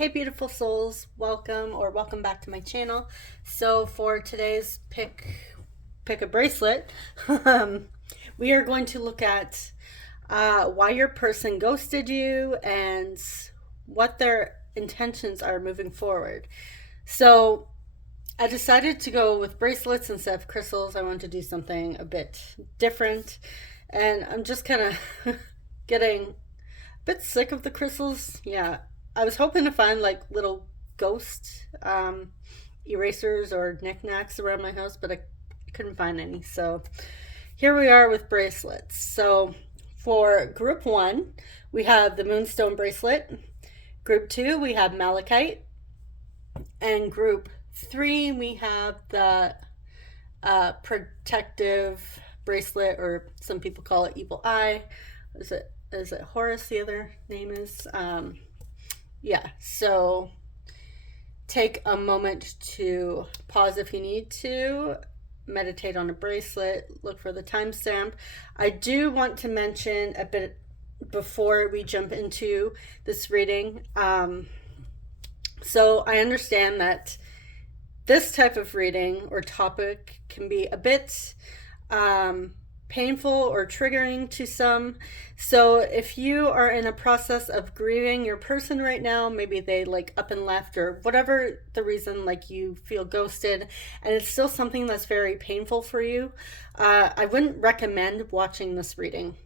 Hey beautiful souls, welcome back to my channel. So for today's pick a bracelet, we are going to look at why your person ghosted you and what their intentions are moving forward. So I decided to go with bracelets instead of crystals. I wanted to do something a bit different, and I'm just kind of getting a bit sick of the crystals. Yeah, I was hoping to find like little ghost erasers or knickknacks around my house, but I couldn't find any. So here we are with bracelets. So for group one, we have the moonstone bracelet. Group two, we have malachite. And group three, we have the protective bracelet, or some people call it evil eye. Is it Horus? The other name is. Yeah. So take a moment to pause if you need to. Meditate on a bracelet. Look for the timestamp. I do want to mention a bit before we jump into this reading. So I understand that this type of reading or topic can be a bit painful or triggering to some. So if you are in a process of grieving your person right now, maybe they like up and left or whatever the reason, like you feel ghosted and it's still something that's very painful for you, I wouldn't recommend watching this reading.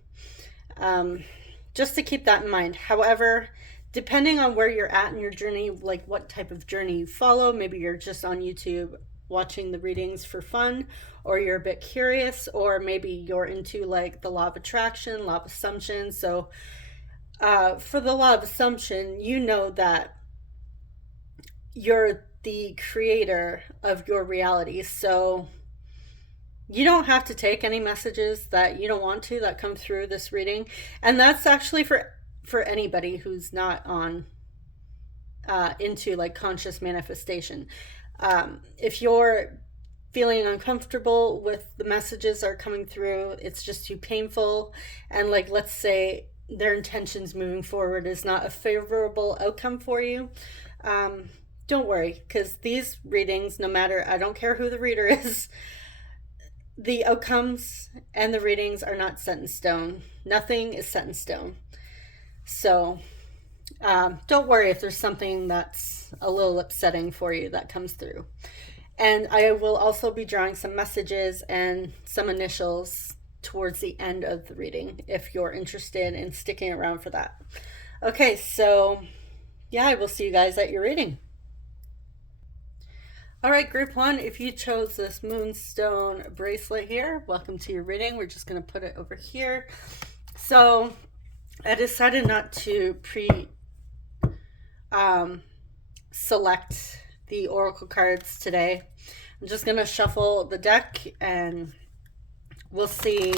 Just to keep that in mind. However, depending on where you're at in your journey, like what type of journey you follow, maybe you're just on YouTube watching the readings for fun, or you're a bit curious, or maybe you're into like the law of attraction, law of assumption. So for the law of assumption, you know that you're the creator of your reality. So you don't have to take any messages that you don't want to that come through this reading. And that's actually for anybody who's not on into like conscious manifestation. If you're feeling uncomfortable with the messages that are coming through, it's just too painful, and like let's say their intentions moving forward is not a favorable outcome for you, don't worry, because these readings, no matter, I don't care who the reader is, the outcomes and the readings are not set in stone. Nothing is set in stone. So don't worry if there's something that's a little upsetting for you that comes through. And I will also be drawing some messages and some initials towards the end of the reading if you're interested in sticking around for that. Okay, so yeah, I will see you guys at your reading. All right, group one, if you chose this moonstone bracelet here, welcome to your reading. We're just going to put it over here. So I decided not to select the oracle cards today. I'm just going to shuffle the deck and we'll see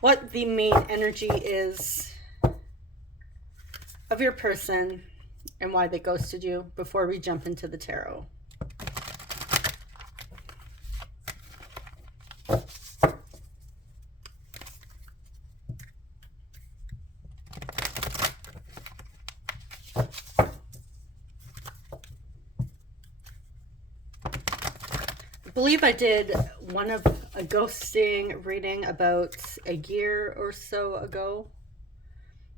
what the main energy is of your person and why they ghosted you before we jump into the tarot. I believe I did one of a ghosting reading about a year or so ago.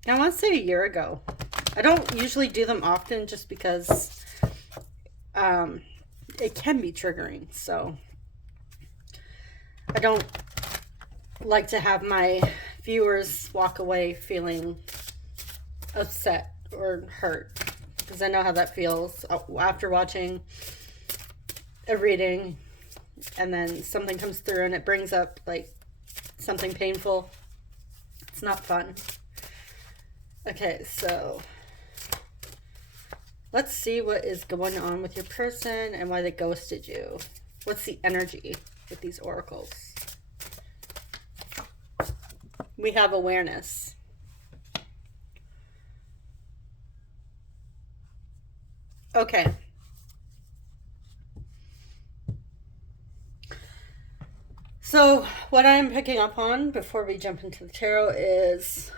I want to say a year ago. I don't usually do them often just because it can be triggering. So I don't like to have my viewers walk away feeling upset or hurt, because I know how that feels after watching a reading and then something comes through and it brings up like something painful. It's not fun. Okay, so let's see what is going on with your person and why they ghosted you. What's the energy with these oracles? We have awareness. Okay. So what I'm picking up on before we jump into the tarot is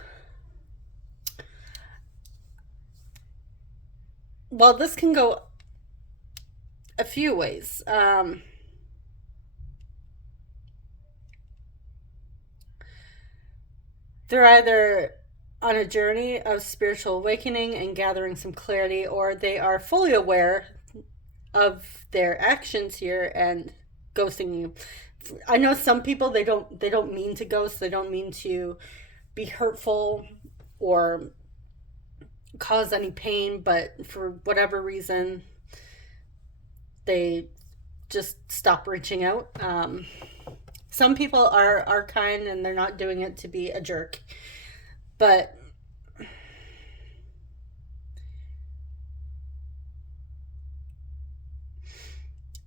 well, this can go a few ways. They're either on a journey of spiritual awakening and gathering some clarity, or they are fully aware of their actions here and ghosting you. I know some people, they don't mean to ghost, they don't mean to be hurtful or cause any pain, but for whatever reason they just stop reaching out. Some people are kind and they're not doing it to be a jerk, but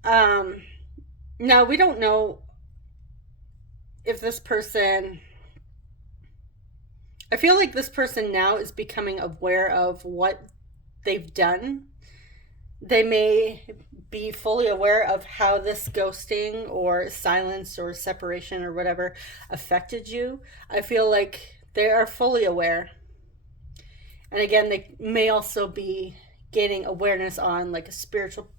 um, now we don't know if this person. I feel like this person now is becoming aware of what they've done. They may be fully aware of how this ghosting or silence or separation or whatever affected you. I feel like they are fully aware. And again, they may also be gaining awareness on like a spiritual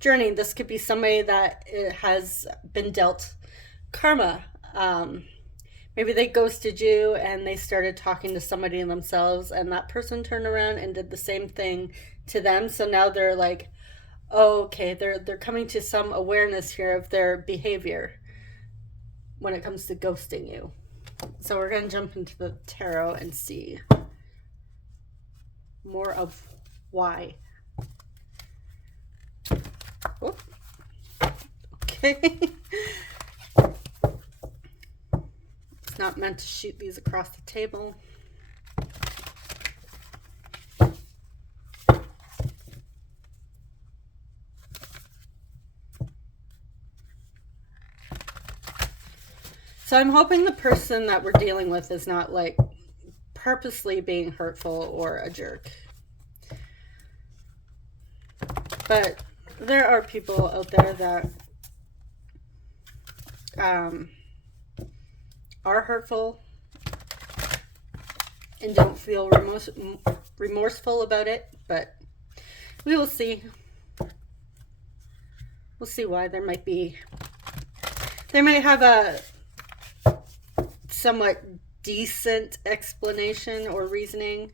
journey. This could be somebody that has been dealt karma. Maybe they ghosted you and they started talking to somebody themselves, and that person turned around and did the same thing to them. So now they're like, oh, okay, they're coming to some awareness here of their behavior when it comes to ghosting you. So we're gonna jump into the tarot and see more of why. Whoop. Okay. It's not meant to shoot these across the table. So I'm hoping the person that we're dealing with is not like purposely being hurtful or a jerk. But there are people out there that are hurtful and don't feel remorseful about it, but we will see. We'll see why. They might have a somewhat decent explanation or reasoning.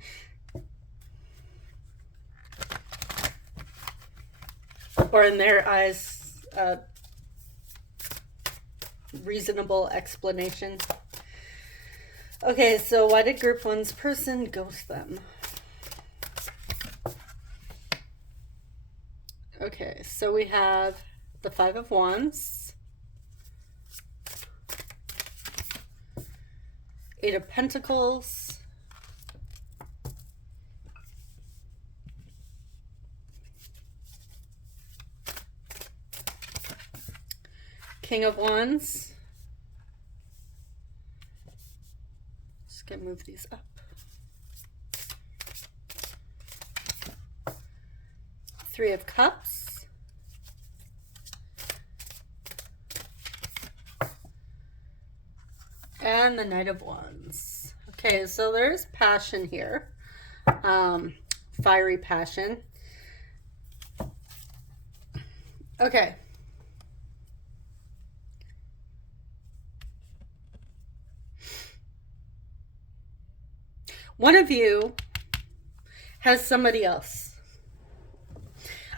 Or in their eyes, a reasonable explanation. Okay, so why did group one's person ghost them? Okay, so we have the Five of Wands, Eight of Pentacles, King of Wands. Just gonna move these up. Three of Cups, and the Knight of Wands. Okay, so there's passion here, fiery passion. Okay. One of you has somebody else.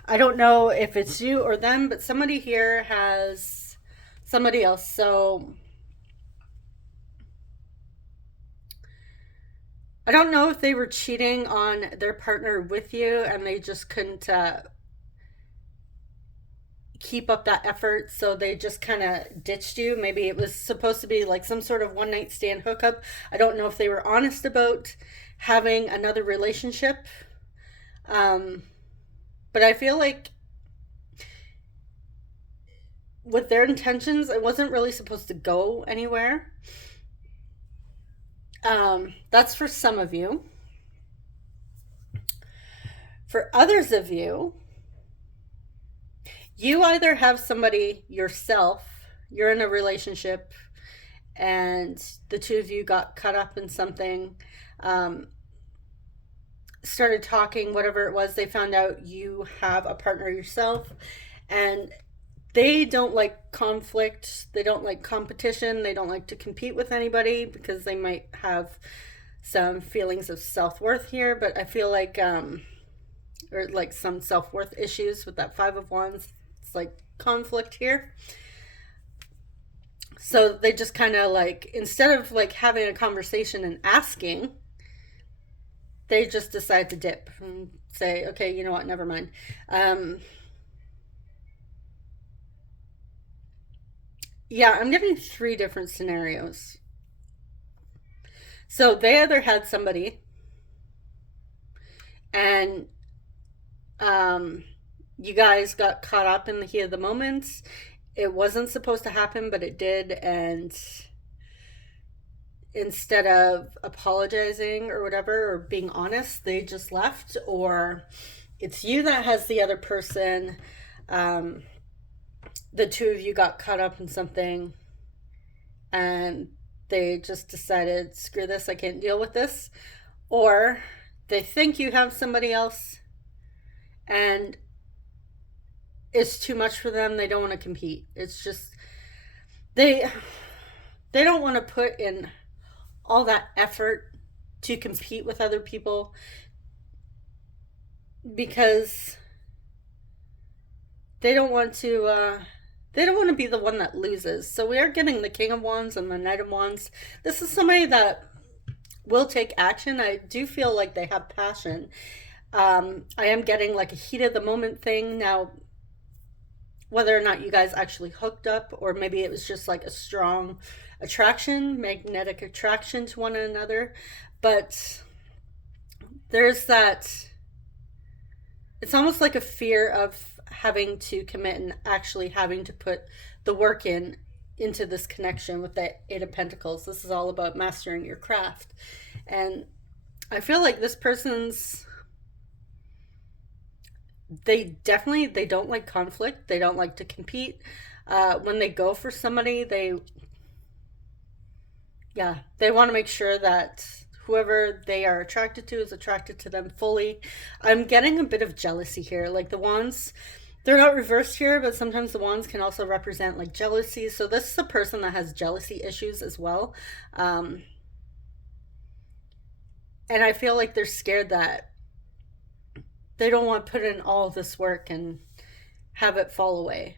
I don't know if it's you or them, but somebody here has somebody else. So I don't know if they were cheating on their partner with you and they just couldn't keep up that effort, so they just kind of ditched you. Maybe it was supposed to be like some sort of one night stand hookup. I don't know if they were honest about having another relationship. But I feel like with their intentions, it wasn't really supposed to go anywhere. That's for some of you. For others of you, you either have somebody yourself, you're in a relationship, and the two of you got caught up in something. started talking, whatever it was, they found out you have a partner yourself, and they don't like conflict, they don't like competition, they don't like to compete with anybody because they might have some feelings of self-worth here. But I feel like or like some self-worth issues with that 5 of Wands. It's like conflict here. So they just kind of like, instead of like having a conversation and asking, they just decide to dip and say, okay, you know what, never mind. Yeah, I'm getting 3 different scenarios. So they either had somebody, and um, you guys got caught up in the heat of the moment. It wasn't supposed to happen, but it did, and instead of apologizing or whatever, or being honest, they just left. Or it's you that has the other person. Um, the 2 of you got caught up in something, and they just decided, screw this, I can't deal with this. Or they think you have somebody else, and it's too much for them. They don't want to compete. It's just they don't want to put in all that effort to compete with other people, because they don't want to be the one that loses. So we are getting the King of Wands and the Knight of Wands. This is somebody that will take action. I do feel like they have passion. I am getting like a heat of the moment thing. Now, whether or not you guys actually hooked up, or maybe it was just like a strong attraction, magnetic attraction to one another, but there's that, it's almost like a fear of having to commit and actually having to put the work into this connection with the 8 of Pentacles. This is all about mastering your craft. And I feel like this person's, they don't like conflict. They don't like to compete. When they go for somebody, they want to make sure that whoever they are attracted to is attracted to them fully. I'm getting a bit of jealousy here. Like the Wands, they're not reversed here, but sometimes the Wands can also represent like jealousy. So this is a person that has jealousy issues as well. And I feel like they're scared that they don't want to put in all this work and have it fall away.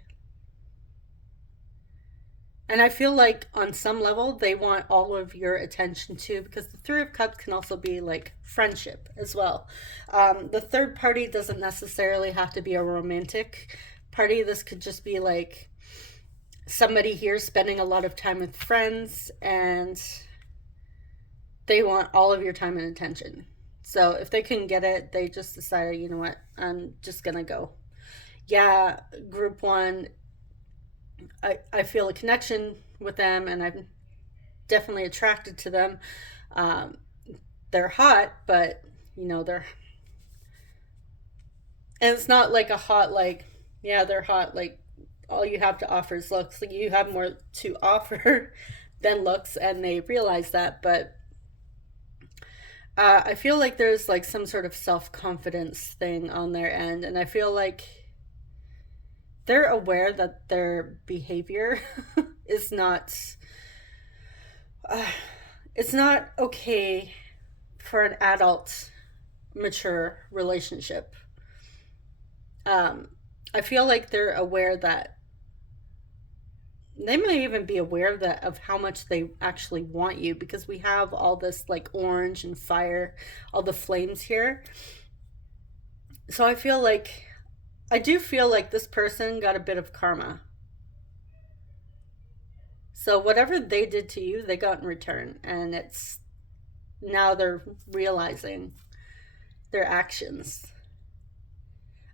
And I feel like on some level they want all of your attention too, because the 3 of Cups can also be like friendship as well. The third party doesn't necessarily have to be a romantic party. This could just be like somebody here spending a lot of time with friends, and they want all of your time and attention. So if they couldn't get it, they just decided, you know what, I'm just gonna go. Yeah, group 1, I feel a connection with them, and I'm definitely attracted to them. They're hot, but they're, and it's not like a hot, like, yeah, they're hot, like all you have to offer is looks. Like you have more to offer than looks, and they realize that. But I feel like there's like some sort of self-confidence thing on their end, and I feel like they're aware that their behavior is not it's not okay for an adult, mature relationship. I feel like they're aware that they might even be aware of how much they actually want you, because we have all this like orange and fire, all the flames here. So I do feel like this person got a bit of karma. So whatever they did to you, they got in return, and it's now they're realizing their actions.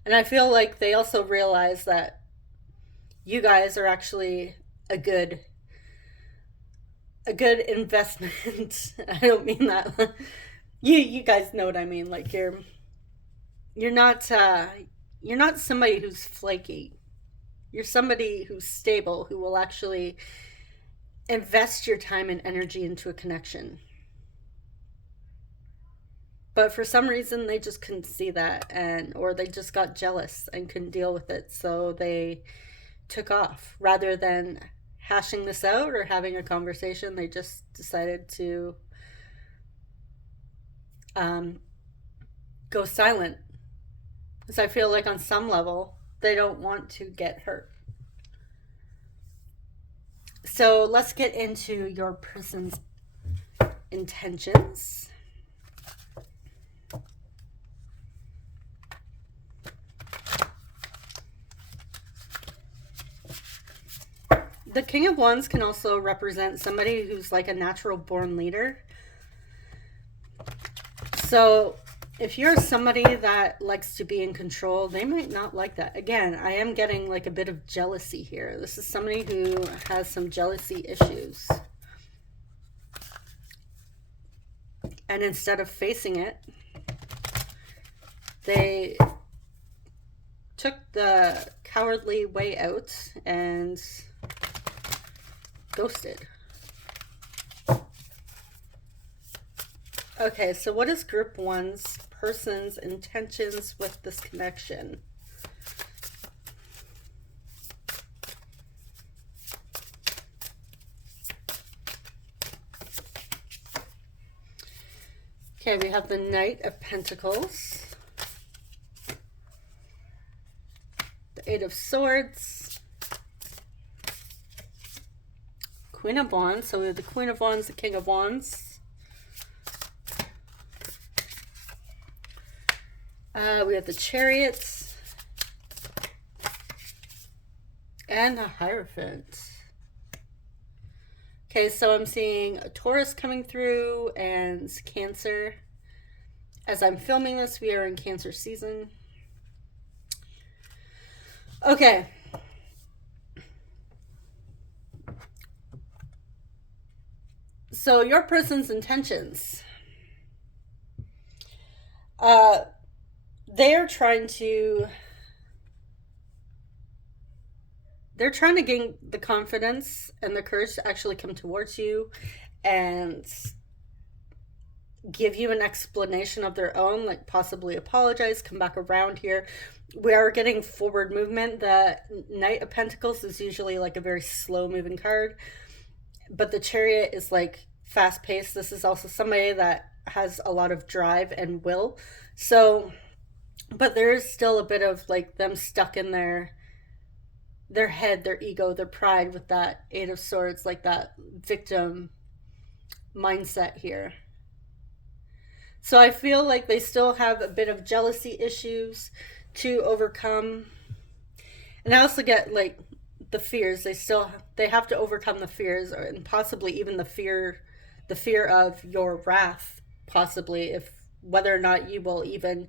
And I feel like they also realize that you guys are actually a good investment. I don't mean that. You guys know what I mean. Like you're not somebody who's flaky. You're somebody who's stable, who will actually invest your time and energy into a connection. But for some reason, they just couldn't see that, or they just got jealous and couldn't deal with it. So they took off rather than hashing this out or having a conversation. They just decided to go silent. Because I feel like on some level, they don't want to get hurt. So let's get into your person's intentions. The King of Wands can also represent somebody who's like a natural born leader. So if you're somebody that likes to be in control, they might not like that. Again, I am getting like a bit of jealousy here. This is somebody who has some jealousy issues. And instead of facing it, they took the cowardly way out and ghosted. Okay, so what is group one's person's intentions with this connection? Okay, we have the Knight of Pentacles, the Eight of Swords, Queen of Wands. So we have the Queen of Wands, the King of Wands. We have the Chariots and the Hierophant. Okay, so I'm seeing a Taurus coming through and Cancer. As I'm filming this, we are in Cancer season. Okay. So your person's intentions. They're trying to gain the confidence and the courage to actually come towards you and give you an explanation of their own, like possibly apologize, come back around here. We are getting forward movement. The Knight of Pentacles is usually like a very slow moving card, but the Chariot is like fast paced. This is also somebody that has a lot of drive and will. So, but there is still a bit of like them stuck in their head, their ego, their pride with that Eight of Swords, like that victim mindset here. So I feel like they still have a bit of jealousy issues to overcome. And I also get like the fears. They have to overcome the fears, and possibly even the fear of your wrath, possibly, if whether or not you will even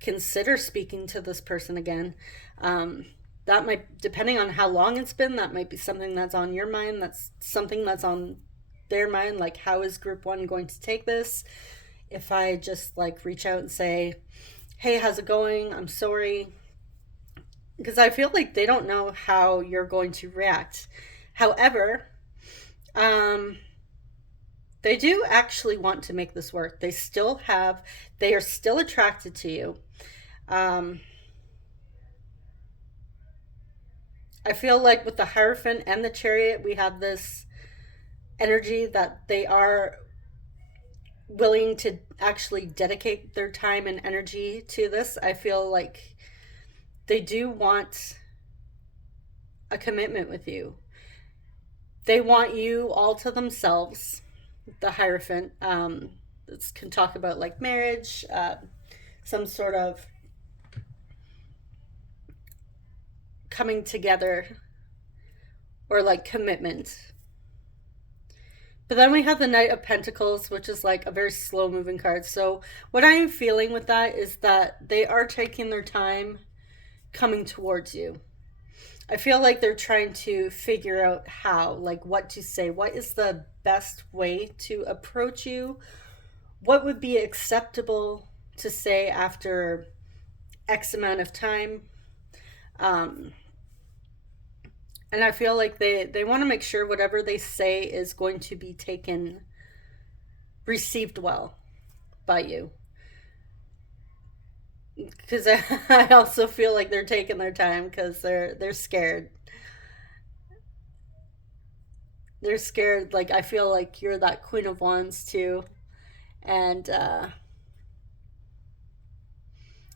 consider speaking to this person again. That might, depending on how long it's been, that might be something that's on your mind. That's something that's on their mind. Like, how is group one going to take this? If I just like reach out and say, hey, how's it going? I'm sorry. Because I feel like they don't know how you're going to react. However, they do actually want to make this work. They are still attracted to you. I feel like with the Hierophant and the Chariot, we have this energy that they are willing to actually dedicate their time and energy to this. I feel like they do want a commitment with you. They want you all to themselves. The Hierophant, this can talk about like marriage, some sort of coming together, or like commitment. But then we have the Knight of Pentacles, which is like a very slow moving card. So what I am feeling with that is that they are taking their time coming towards you. I feel like they're trying to figure out how, like what to say. What is the best way to approach you? What would be acceptable to say after X amount of time? And I feel like they want to make sure whatever they say is going to be received well by you. because I also feel like they're taking their time because they're scared. They're scared. Like I feel like you're that Queen of Wands too, and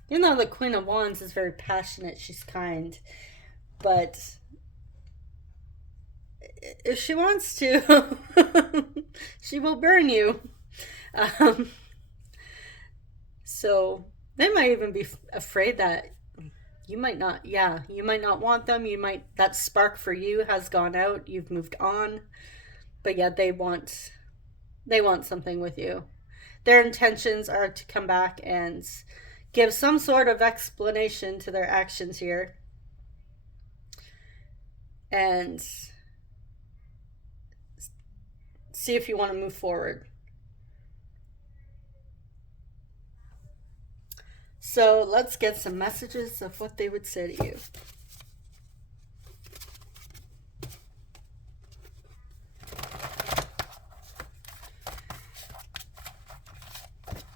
you know the Queen of Wands is very passionate. She's kind, but if she wants to, she will burn you. Um, so they might even be afraid that you might not, yeah, you might not want them. You might, that spark for you has gone out. You've moved on, but yet they want something with you. Their intentions are to come back and give some sort of explanation to their actions here and see if you want to move forward. So let's get some messages of what they would say to you.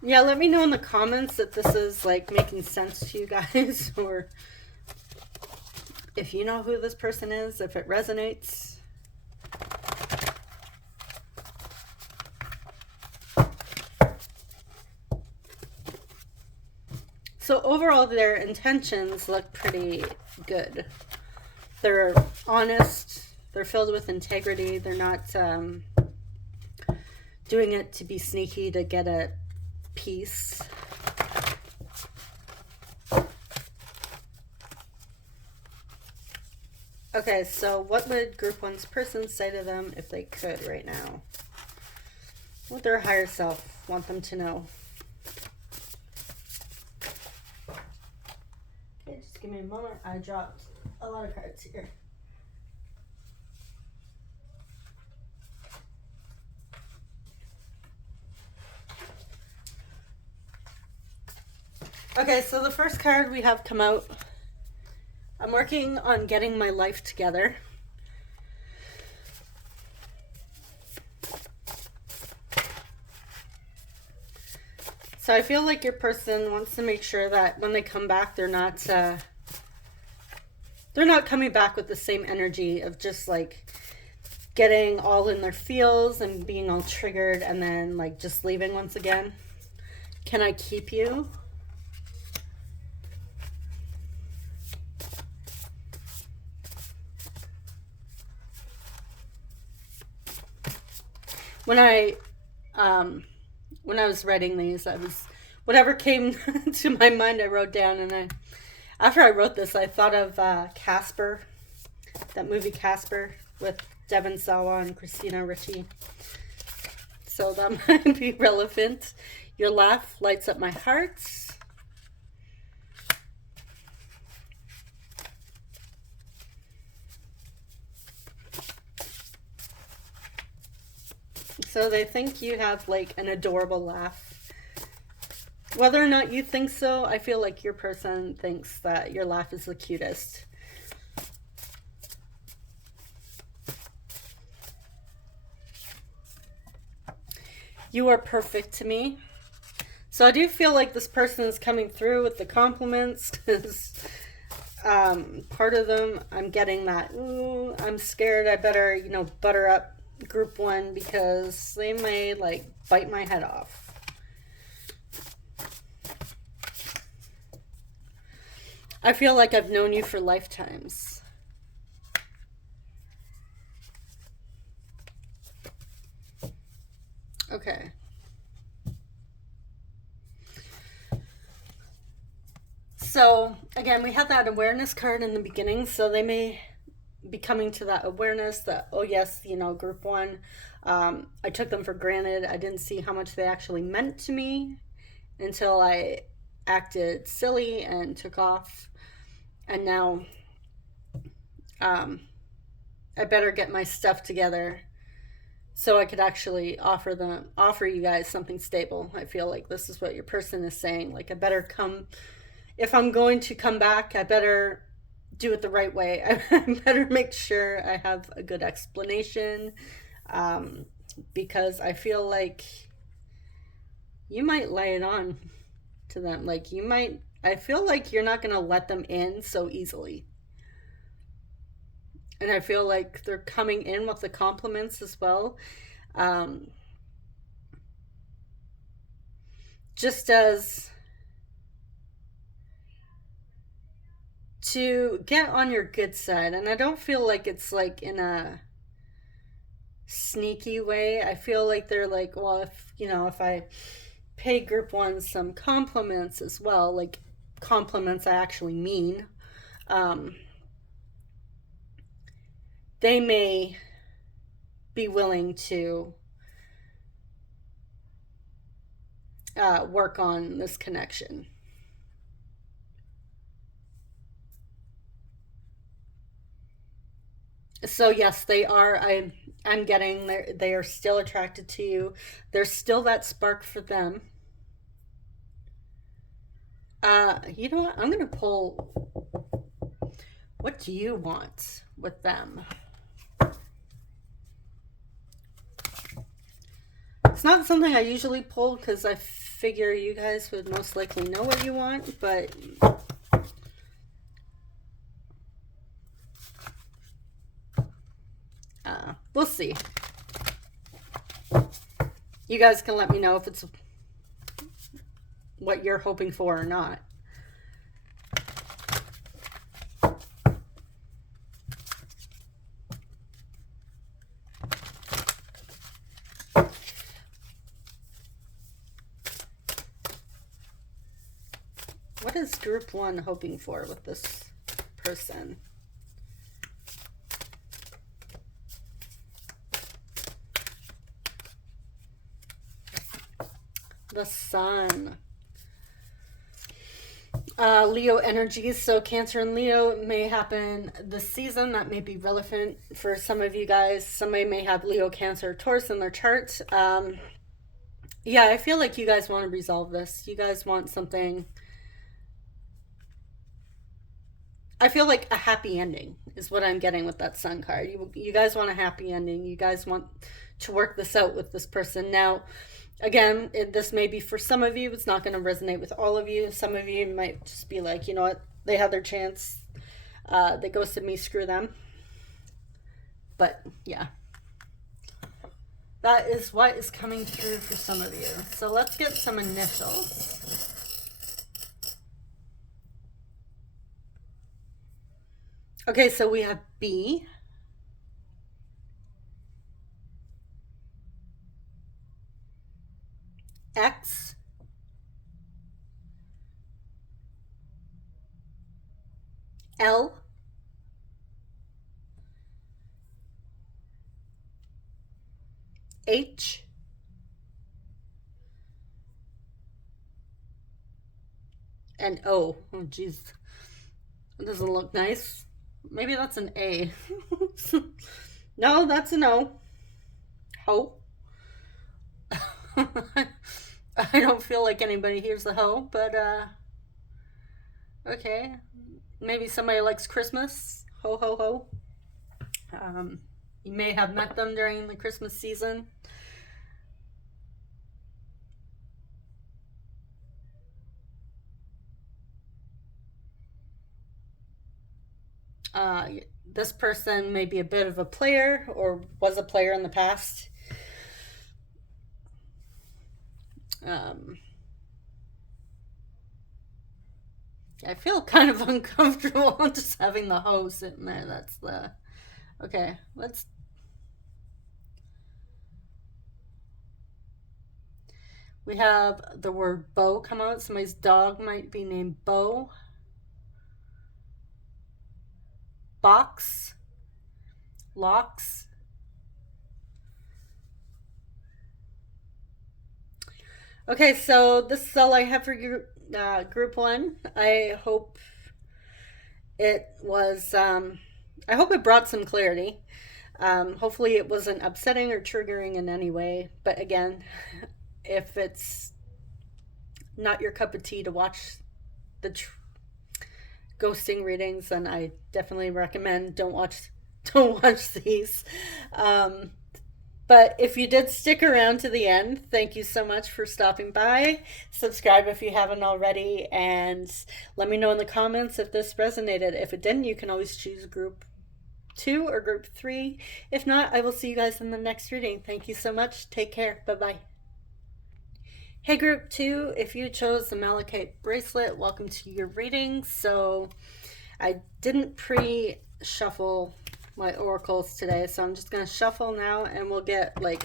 Yeah, let me know in the comments if this is like making sense to you guys or if you know who this person is, if it resonates. So overall, their intentions look pretty good. They're honest. They're filled with integrity. They're not doing it to be sneaky to get a piece. Okay, so what would Group 1's person say to them if they could right now? What would their higher self want them to know? Okay, just give me a moment. I dropped a lot of cards here. Okay, so the first card we have come out. I'm working on getting my life together. So I feel like your person wants to make sure that when they come back, they're not coming back with the same energy of just like getting all in their feels and being all triggered and then like just leaving once again. Can I keep you? When I was writing these, I was whatever came to my mind I wrote down, and after I wrote this I thought of Casper, that movie Casper with Devon Sawa and Christina Ricci. So that might be relevant. Your laugh lights up my heart. So they think you have like an adorable laugh. Whether or not you think so, I feel like your person thinks that your laugh is the cutest. You are perfect to me. So I do feel like this person is coming through with the compliments because part of them, I'm getting that, ooh, I'm scared, I better, butter up Group 1 because they may like bite my head off. I feel like I've known you for lifetimes. Okay. So again, we had that awareness card in the beginning, so they may be coming to that awareness that, oh yes, Group 1, I took them for granted. I didn't see how much they actually meant to me until I acted silly and took off. And now I better get my stuff together so I could actually offer you guys something stable. I feel like this is what your person is saying. Like, I better come, if I'm going to come back, I better do it the right way. I better make sure I have a good explanation, because I feel like you might lay it on to them. Like, you might I feel like you're not going to let them in so easily. And I feel like they're coming in with the compliments as well. Um, just as to get on your good side. And I don't feel like it's like in a sneaky way. I feel like they're like, well, if I pay group one some compliments as well, like compliments I actually mean, um, they may be willing to work on this connection. So yes, they are. I'm getting they are still attracted to you. There's still that spark for them. You know what? I'm gonna pull. What do you want with them? It's not something I usually pull because I figure you guys would most likely know what you want, but we'll see. You guys can let me know if it's what you're hoping for or not. What is group one hoping for with this person? The Sun. Leo energies. So Cancer and Leo may happen this season. That may be relevant for some of you guys. Somebody may have Leo, Cancer, Taurus in their chart. Yeah, I feel like you guys want to resolve this. You guys want something. I feel like a happy ending is what I'm getting with that Sun card. You guys want a happy ending. You guys want to work this out with this person. Now, again, this may be for some of you. It's not going to resonate with all of you. Some of you might just be like, you know what? They had their chance. They ghosted me. Screw them. But yeah, that is what is coming through for some of you. So let's get some initials. Okay, so we have B, X, L, H, and O. Oh, geez. That doesn't look nice. Maybe that's an A. No, that's an O. Ho. I don't feel like anybody hears the ho, but okay. Maybe somebody likes Christmas. Ho, ho, ho. You may have met them during the Christmas season. This person may be a bit of a player or was a player in the past. I feel kind of uncomfortable just having the hoe sitting there. That's the... Okay, let's... We have the word Bo come out. Somebody's dog might be named Bo. Box. Locks. Okay, so this is all I have for group one. I hope it was, I hope it brought some clarity. Hopefully it wasn't upsetting or triggering in any way. But again, if it's not your cup of tea to watch the ghosting readings, then I definitely recommend don't watch these. But But if you did stick around to the end, thank you so much for stopping by. Subscribe if you haven't already, and let me know in the comments if this resonated. If it didn't, you can always choose group 2 or group 3. If not, I will see you guys in the next reading. Thank you so much. Take care. Bye-bye. Hey group 2, if you chose the Malachite bracelet, welcome to your reading. So I didn't pre-shuffle my oracles today, so I'm just going to shuffle now, and we'll get like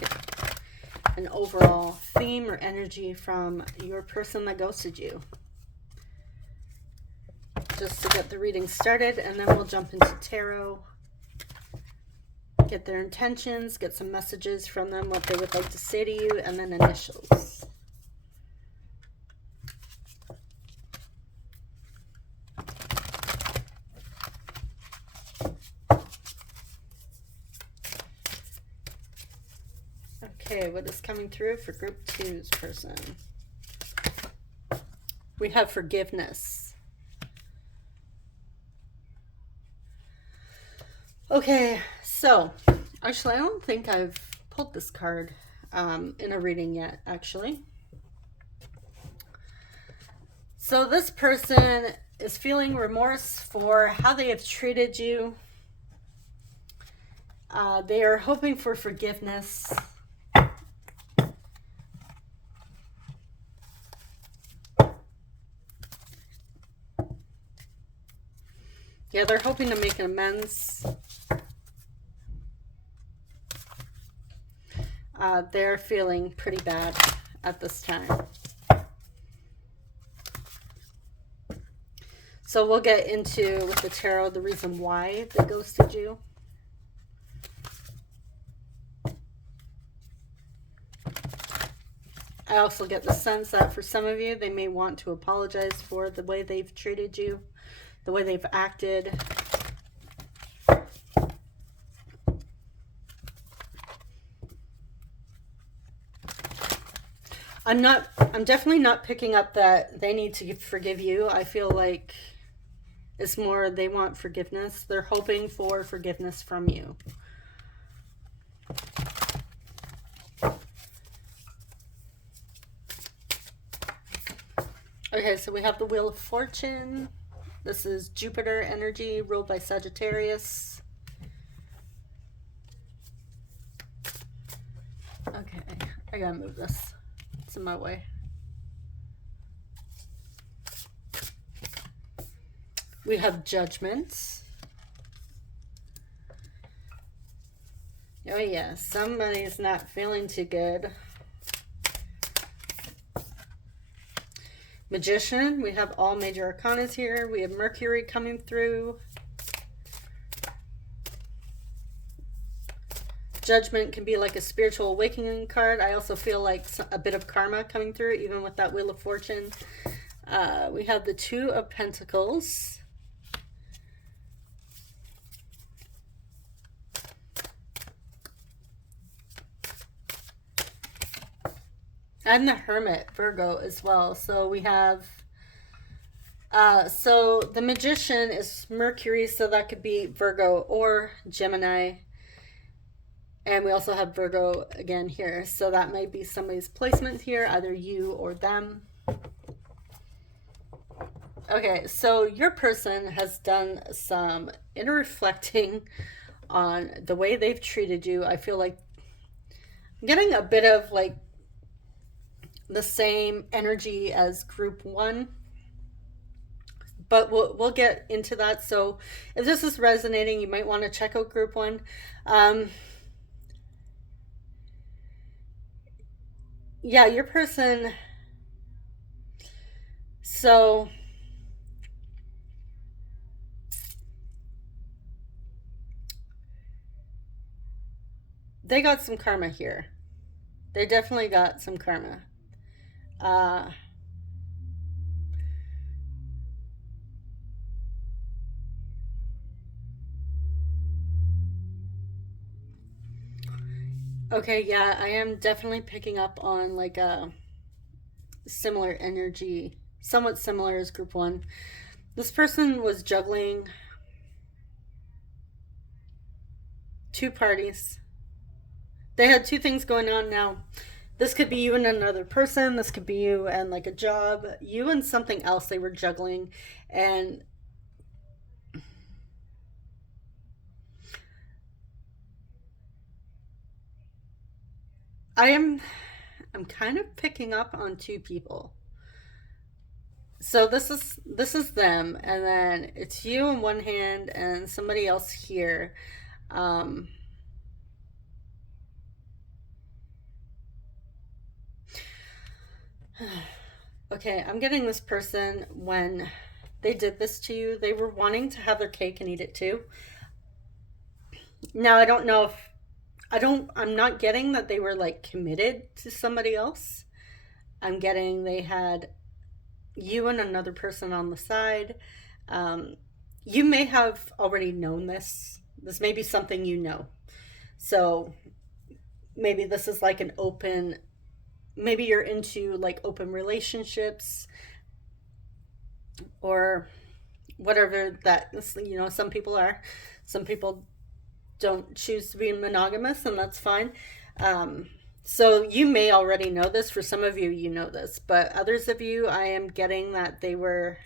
an overall theme or energy from your person that ghosted you, just to get the reading started, and then we'll jump into tarot, get their intentions, get some messages from them, what they would like to say to you, and then initials. Okay, what is coming through for group 2's person? We have forgiveness. Okay, so actually I don't think I've pulled this card in a reading yet, actually. So this person is feeling remorse for how they have treated you. They are hoping for forgiveness. Yeah, they're hoping to make amends. They're feeling pretty bad at this time. So we'll get into, with the tarot, the reason why they ghosted you. I also get the sense that for some of you, they may want to apologize for the way they've treated you, the way they've acted. I'm definitely not picking up that they need to forgive you. I feel like it's more they want forgiveness. They're hoping for forgiveness from you. Okay, so we have the Wheel of Fortune. This is Jupiter energy ruled by Sagittarius. Okay, I gotta move this. It's in my way. We have Judgment. Oh yeah, somebody's not feeling too good. Magician, we have all major arcana here. We have Mercury coming through. Judgment can be like a spiritual awakening card. I also feel like a bit of karma coming through, even with that Wheel of Fortune. We have the Two of Pentacles. And the Hermit, Virgo, as well. So we have, so the Magician is Mercury, so that could be Virgo or Gemini. And we also have Virgo again here. So that might be somebody's placement here, either you or them. Okay, so your person has done some inner reflecting on the way they've treated you. I feel like I'm getting a bit of like the same energy as group 1, but we'll get into that. So if this is resonating, you might want to check out group 1. Yeah, your person, so they got some karma here. They definitely got some karma. Okay, yeah, I am definitely picking up on like a similar energy, somewhat similar as group 1. This person was juggling 2 parties. They had two things going on now. This could be you and another person. This could be you and like a job. You and something else they were juggling. And I'm kind of picking up on two people. So this is them, and then it's you in one hand and somebody else here. Um, okay, I'm getting this person when they did this to you, they were wanting to have their cake and eat it too. Now I don't know if I'm not getting that they were like committed to somebody else. I'm getting they had you and another person on the side. Um, you may have already known this. This may be something you know. So maybe this is like an open, maybe you're into like open relationships or whatever that, some people are. Some people don't choose to be monogamous, and that's fine. Um, so you may already know this. For some of you, you know this, but others of you, I am getting that they were.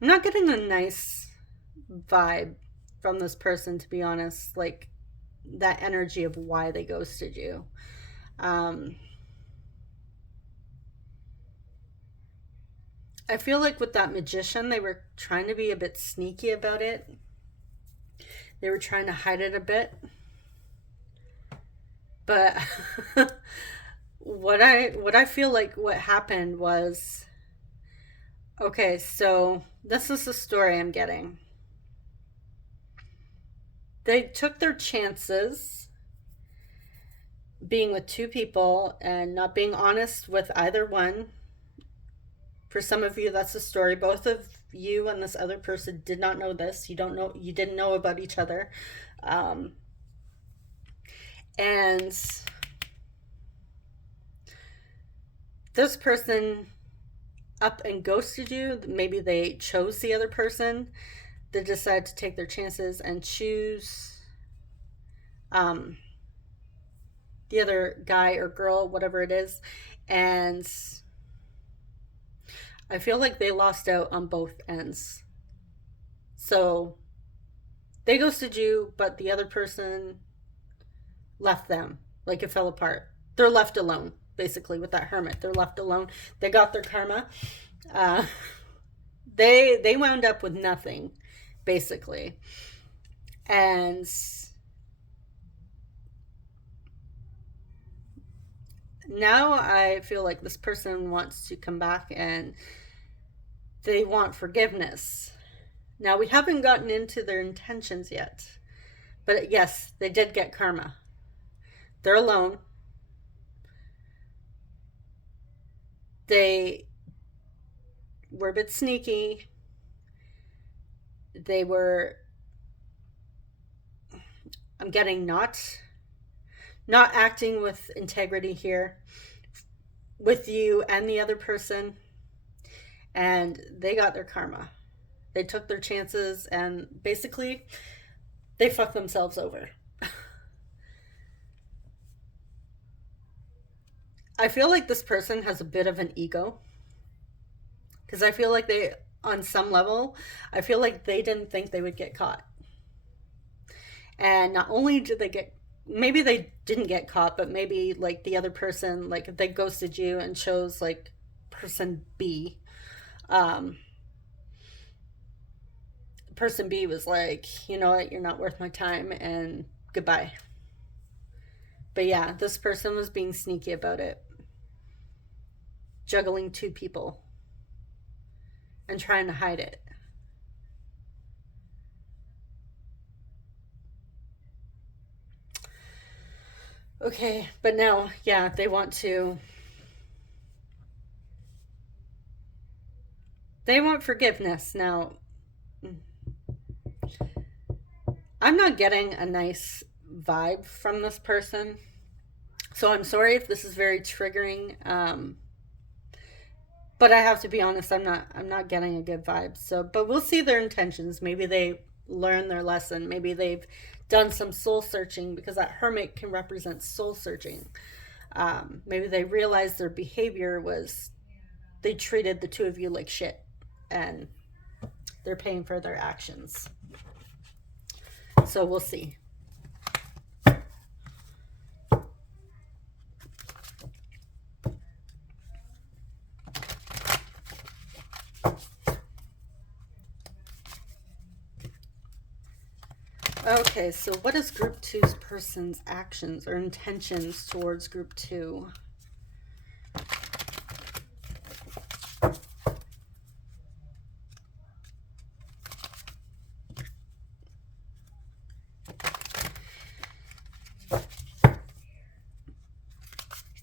I'm not getting a nice vibe from this person, to be honest. Like that energy of why they ghosted you. Um, I feel like with that magician, they were trying to be a bit sneaky about it. They were trying to hide it a bit. But what I feel like what happened was, okay, so this is the story I'm getting. They took their chances being with two people and not being honest with either one. For some of you, that's the story. Both of you and this other person did not know this. You didn't know about each other. Um, and this person up and ghosted you. Maybe they chose the other person. They decided to take their chances and choose um, the other guy or girl, whatever it is. And I feel like they lost out on both ends. So they ghosted you, but the other person left them. Like it fell apart. They're left alone, basically, with that hermit. They're left alone. They got their karma. Uh, they wound up with nothing, basically. And now I feel like this person wants to come back and they want forgiveness. Now, we haven't gotten into their intentions yet, but yes, they did get karma. They're alone. They were a bit sneaky. They were, I'm getting not acting with integrity here with you and the other person, and they got their karma. They took their chances and basically they fucked themselves over. I feel like this person has a bit of an ego because I feel like they, on some level, I feel like they didn't think they would get caught. And not only did they get, maybe they didn't get caught, but maybe like the other person, like if they ghosted you and chose like person B, um, person B was like, you know what, you're not worth my time and goodbye. But yeah, this person was being sneaky about it, juggling two people and trying to hide it. Okay, but now, yeah, they want forgiveness. Now, I'm not getting a nice vibe from this person. So I'm sorry if this is very triggering. But I have to be honest, I'm not getting a good vibe. So, but we'll see their intentions. Maybe they learn their lesson. Maybe they've done some soul searching, because that hermit can represent soul searching. Maybe they realized their behavior was, they treated the two of you like shit, and they're paying for their actions. So we'll see. Okay, so what is group two's person's actions or intentions towards group two?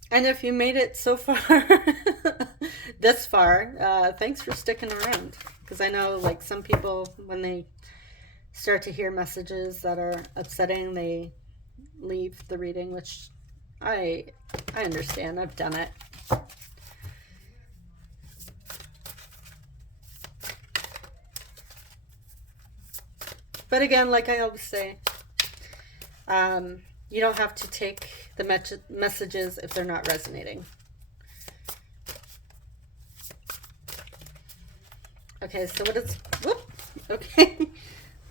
And if you made it so far, this far, thanks for sticking around. Because I know, like, some people, when they start to hear messages that are upsetting, they leave the reading, which I understand. I've done it. But again, like I always say, you don't have to take the messages if they're not resonating. Okay, so what is... Whoop! Okay.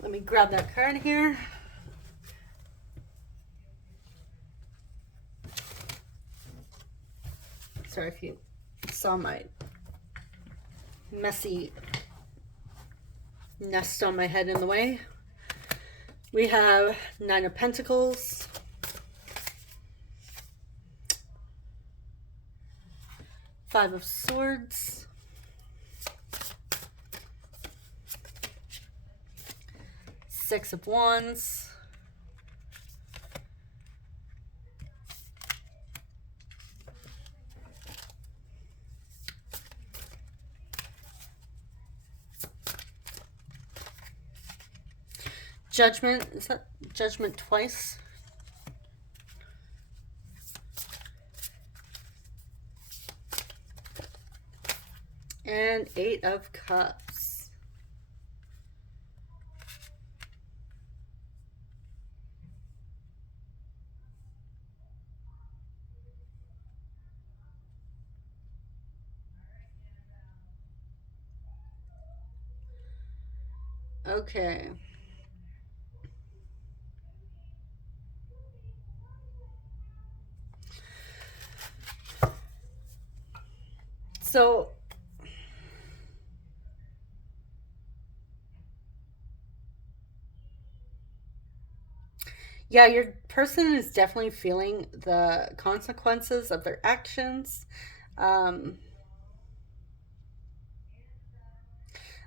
Let me grab that card here. Sorry if you saw my messy nest on my head in the way. We have Nine of Pentacles, Five of Swords, Six of Wands, Judgment. Is that Judgment twice? And Eight of Cups. Okay. So yeah, your person is definitely feeling the consequences of their actions.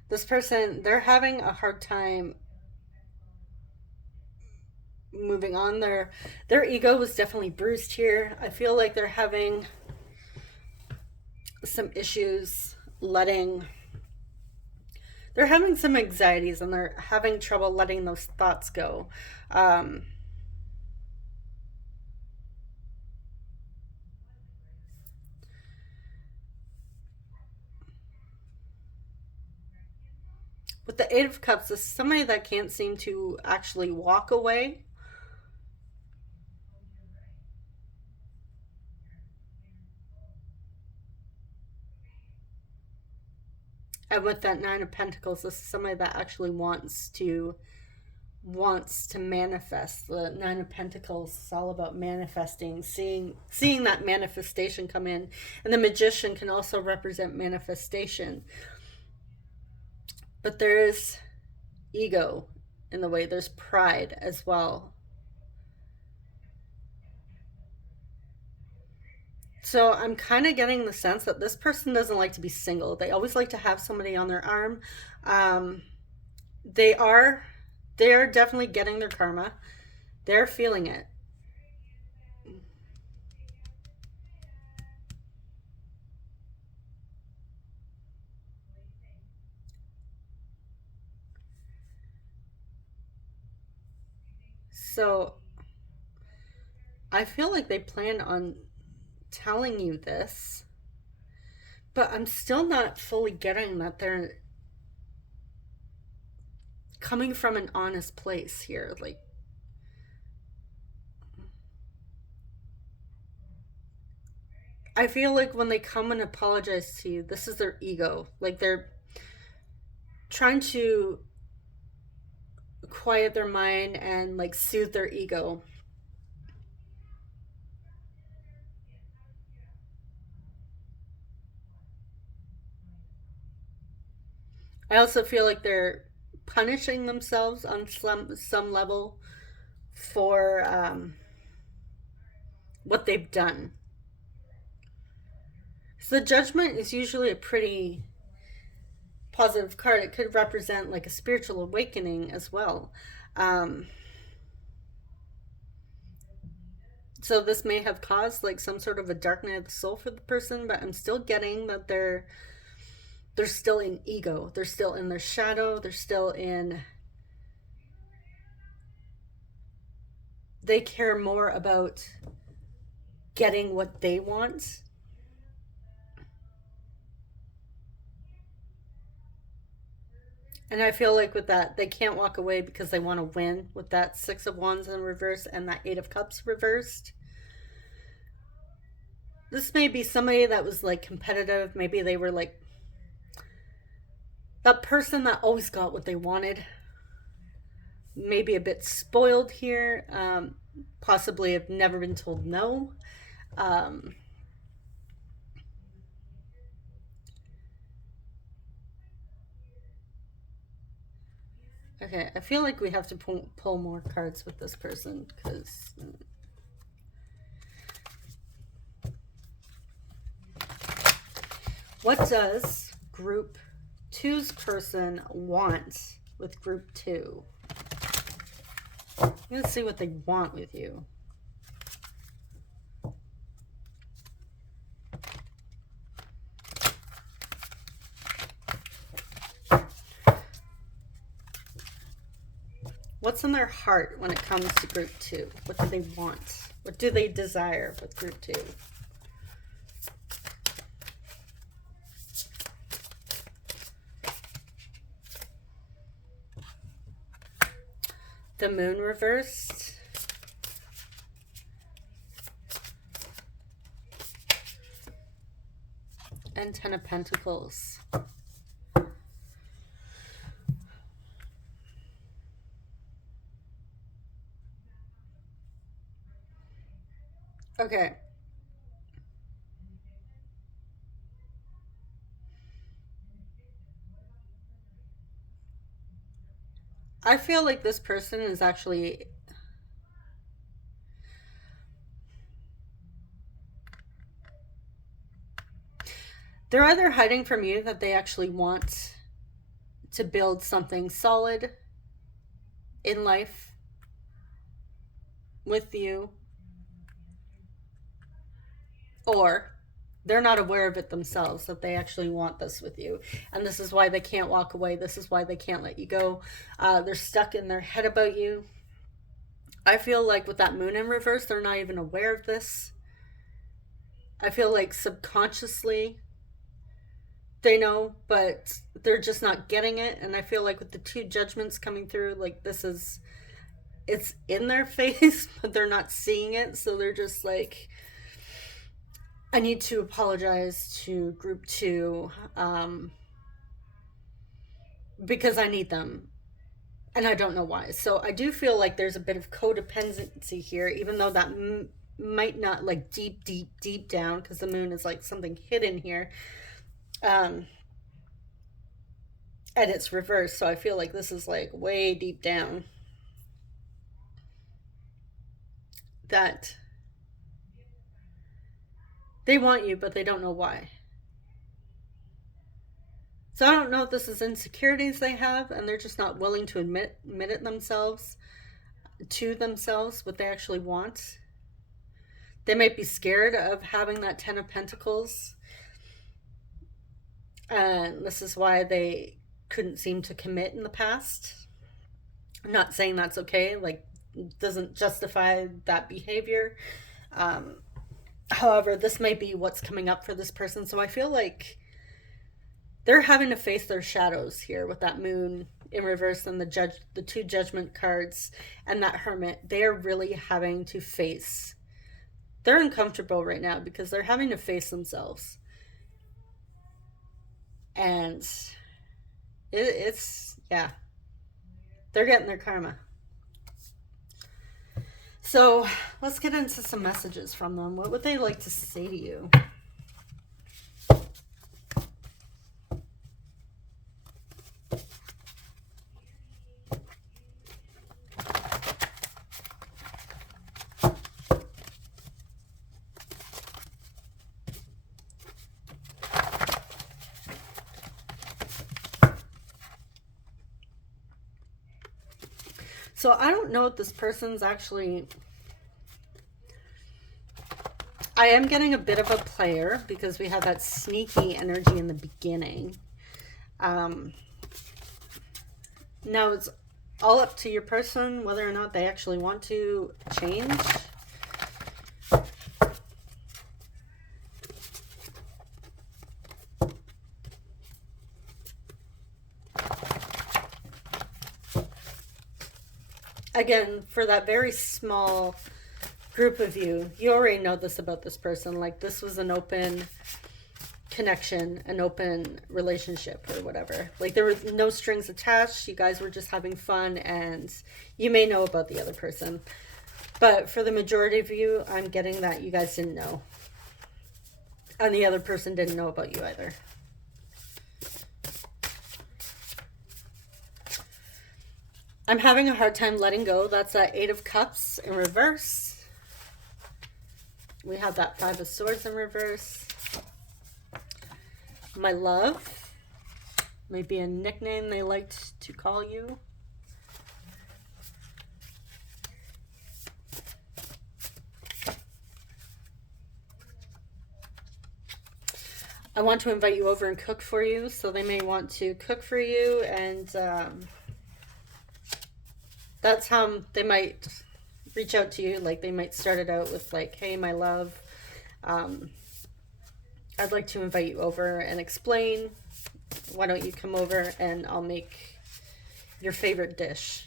This person, they're having a hard time moving on. Their ego was definitely bruised here. I feel like they're having some issues they're having some anxieties, and they're having trouble letting those thoughts go. With the Eight of Cups, this is somebody that can't seem to actually walk away. And with that Nine of Pentacles, this is somebody that actually wants to manifest. The Nine of Pentacles is all about manifesting, seeing that manifestation come in. And the Magician can also represent manifestation. But there is ego in the way. There's pride as well. So I'm kind of getting the sense that this person doesn't like to be single. They always like to have somebody on their arm. They are definitely getting their karma. They're feeling it. So I feel like they plan on telling you this, but I'm still not fully getting that they're coming from an honest place here. Like, I feel like when they come and apologize to you, this is their ego. Like, they're trying to quiet their mind and like soothe their ego. I also feel like they're punishing themselves on some level for what they've done. So the Judgment is usually a pretty positive card. It could represent like a spiritual awakening as well. Um, so this may have caused like some sort of a dark night of the soul for the person, but I'm still getting that they're still in ego. They're still in their shadow. They're still in... They care more about getting what they want. And I feel like with that, they can't walk away because they want to win with that Six of Wands in reverse and that Eight of Cups reversed. This may be somebody that was like competitive. Maybe they were like that person that always got what they wanted. Maybe a bit spoiled here. Possibly have never been told no. Okay, I feel like we have to pull more cards with this person because... What does Group 2's person want with Group 2? Let's see what they want with you. What's in their heart when it comes to Group 2? What do they want? What do they desire with Group 2? The Moon reversed. And Ten of Pentacles. Okay. I feel like this person is actually... They're either hiding from you that they actually want to build something solid in life with you, or they're not aware of it themselves, that they actually want this with you. And this is why they can't walk away. This is why they can't let you go. They're stuck in their head about you. I feel like with that Moon in reverse, they're not even aware of this. I feel like subconsciously they know, but they're just not getting it. And I feel like with the two Judgments coming through, like this is... It's in their face, but they're not seeing it. So they're just like... I need to apologize to Group 2 because I need them. And I don't know why. So I do feel like there's a bit of codependency here, even though that might not like deep down, because the Moon is like something hidden here. And it's reversed. So I feel like this is like way deep down. That they want you, but they don't know why. So I don't know if this is insecurities they have, and they're just not willing to admit it themselves, to themselves, what they actually want. They might be scared of having that Ten of Pentacles. And this is why they couldn't seem to commit in the past. I'm not saying that's okay. Like, doesn't justify that behavior. However, this may be what's coming up for this person. So I feel like they're having to face their shadows here with that Moon in reverse, and the two Judgment cards, and that Hermit. They are really having to face. They're uncomfortable right now because they're having to face themselves, and it's yeah, they're getting their karma. So let's get into some messages from them. What would they like to say to you? So I don't know if this person's actually... I am getting a bit of a player because we have that sneaky energy in the beginning. Now it's all up to your person whether or not they actually want to change. Again, for that very small group of you, you already know this about this person. Like, this was an open connection, an open relationship or whatever. Like, there were no strings attached. You guys were just having fun, and you may know about the other person. But for the majority of you, I'm getting that you guys didn't know. And the other person didn't know about you either. I'm having a hard time letting go. That's that Eight of Cups in reverse. We have that Five of Swords in reverse. My love. Maybe a nickname they liked to call you. I want to invite you over and cook for you. So they may want to cook for you, and that's how they might reach out to you. Like, they might start it out with like, hey, my love, I'd like to invite you over and explain. Why don't you come over and I'll make your favorite dish.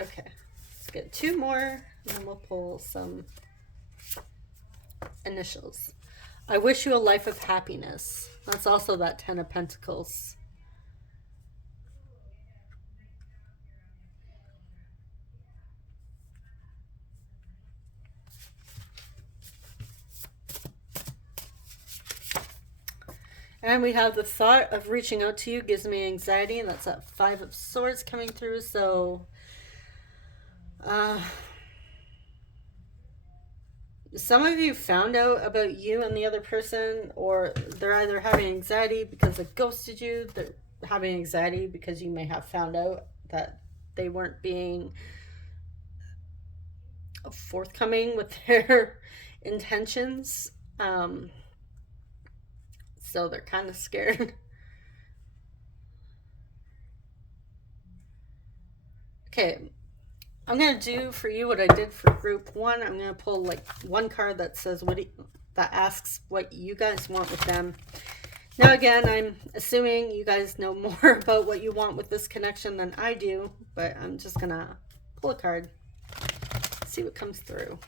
Okay, let's get two more, and then we'll pull some initials. I wish you a life of happiness. That's also that Ten of Pentacles. And we have the thought of reaching out to you gives me anxiety, and that's that Five of Swords coming through. So some of you found out about you and the other person, or they're either having anxiety because they ghosted you, they're having anxiety because you may have found out that they weren't being forthcoming with their intentions. So they're kind of scared. Okay. I'm going to do for you what I did for group one. I'm going to pull like one card that says that asks what you guys want with them. Now, again, I'm assuming you guys know more about what you want with this connection than I do, but I'm just going to pull a card, see what comes through.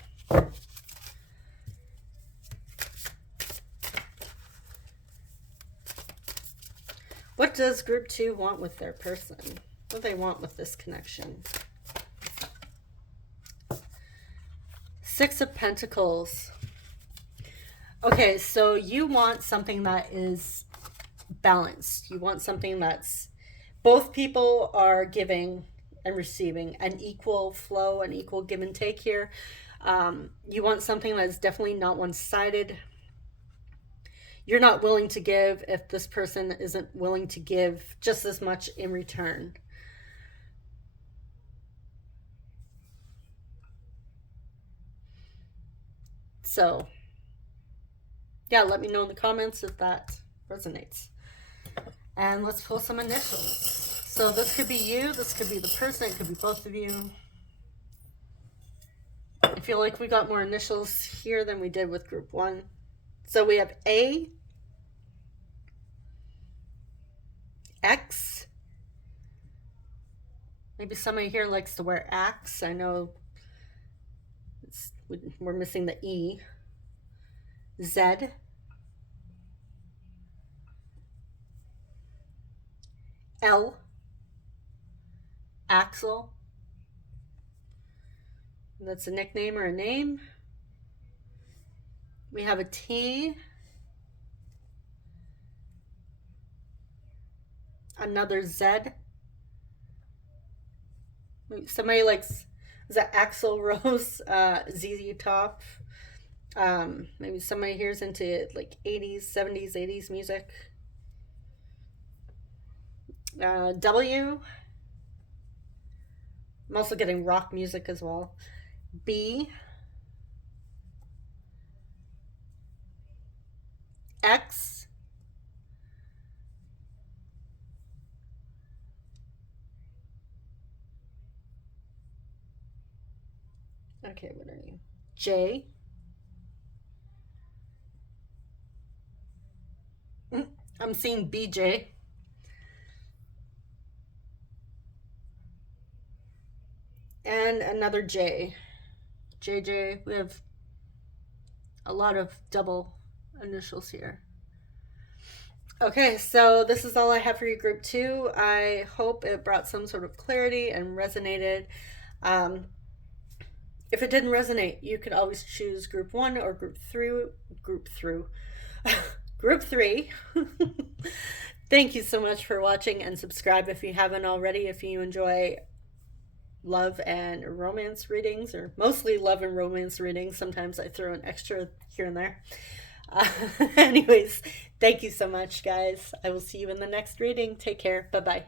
What does group two want with their person? What do they want with this connection? Six of Pentacles. Okay, so you want something that is balanced. You want something that's both people are giving and receiving, an equal flow, an equal give and take here. You want something that's definitely not one-sided. You're not willing to give if this person isn't willing to give just as much in return. So, yeah, let me know in the comments if that resonates. And let's pull some initials. So this could be you, this could be the person, it could be both of you. feel like we got more initials here than we did with group 1. So we have A, X. Maybe somebody here likes to wear Axe. I know we're missing the E. Z. L. Axel. That's a nickname or a name. We have a T. Another Z. Somebody likes, is that Axl Rose, ZZ Top? Maybe somebody here's into like 80s, 70s, 80s music. W. I'm also getting rock music as well. B. X. Okay, what are you? J. I'm seeing BJ. And another J. JJ. We have a lot of double initials here. Okay, so this is all I have for you, group 2. I hope it brought some sort of clarity and resonated. If it didn't resonate, you could always choose group 1 or group 3. Group 3. Thank you so much for watching, and subscribe if you haven't already. If you enjoy love and romance readings, or mostly love and romance readings, sometimes I throw an extra here and there. Anyways, thank you so much, guys. I will see you in the next reading. Take care. Bye-bye.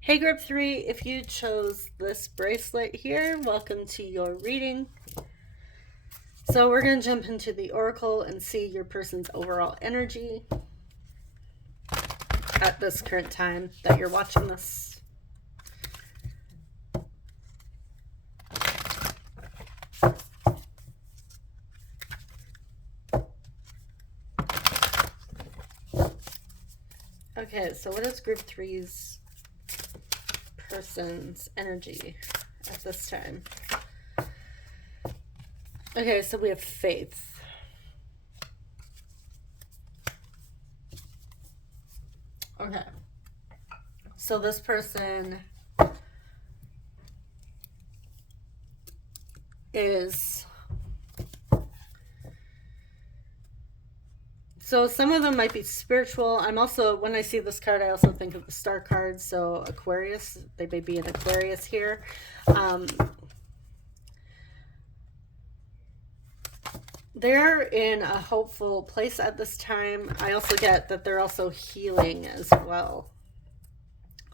Hey, group 3, if you chose this bracelet here, welcome to your reading. So we're going to jump into the oracle and see your person's overall energy at this current time that you're watching this. Okay, so what is group 3's person's energy at this time? Okay, so we have faith. Okay. So this person is... So some of them might be spiritual. I'm also, when I see this card, I also think of the star card. So Aquarius, they may be an Aquarius here. They're in a hopeful place at this time. I also get that they're also healing as well.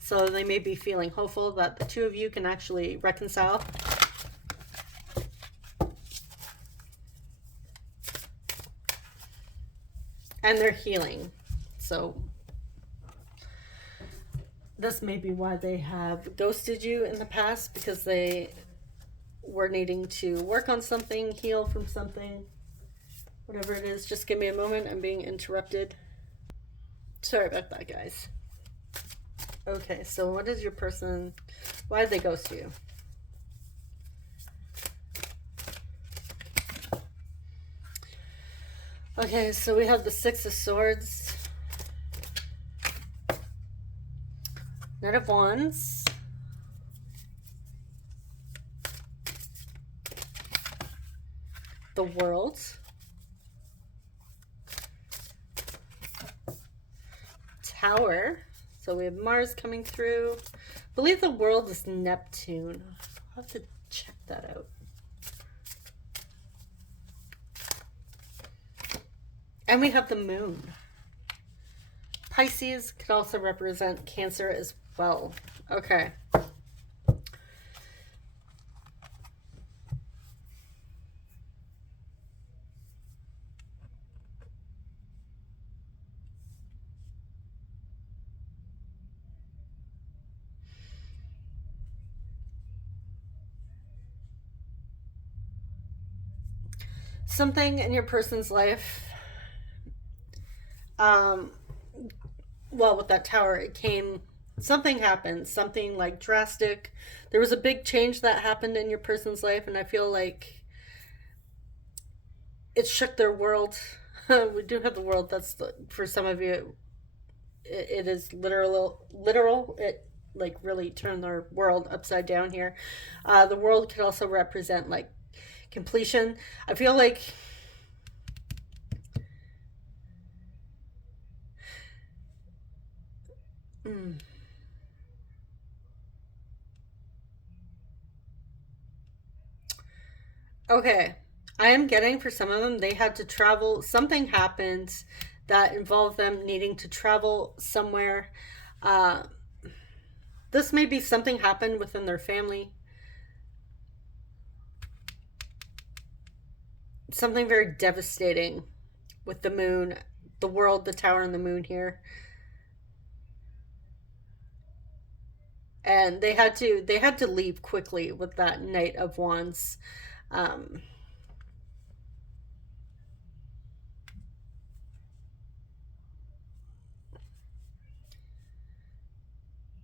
So they may be feeling hopeful that the two of you can actually reconcile. And they're healing. So this may be why they have ghosted you in the past, because they were needing to work on something, heal from something. Whatever it is, just give me a moment. I'm being interrupted. Sorry about that, guys. Okay, so what is your person... Why did they ghost you? Okay, so we have the Six of Swords, Knight of Wands, the World, Tower. So we have Mars coming through. I believe the World is Neptune. I'll have to check that out. And we have the Moon. Pisces could also represent Cancer as well. Okay. something in your person's life, um, well, with that tower, it came, something happened, something like drastic. There was a big change that happened in your person's life, and I feel like it shook their world. We do have the world. That's the, for some of you, it is literal. It like really turned their world upside down here. The world could also represent like completion. I feel like mm, okay. I am getting for some of them, they had to travel. Something happened that involved them needing to travel somewhere. Uh, this may be something happened within their family, something very devastating with the moon, the world, the tower, and the moon here. And they had to leave quickly with that Knight of Wands. Um,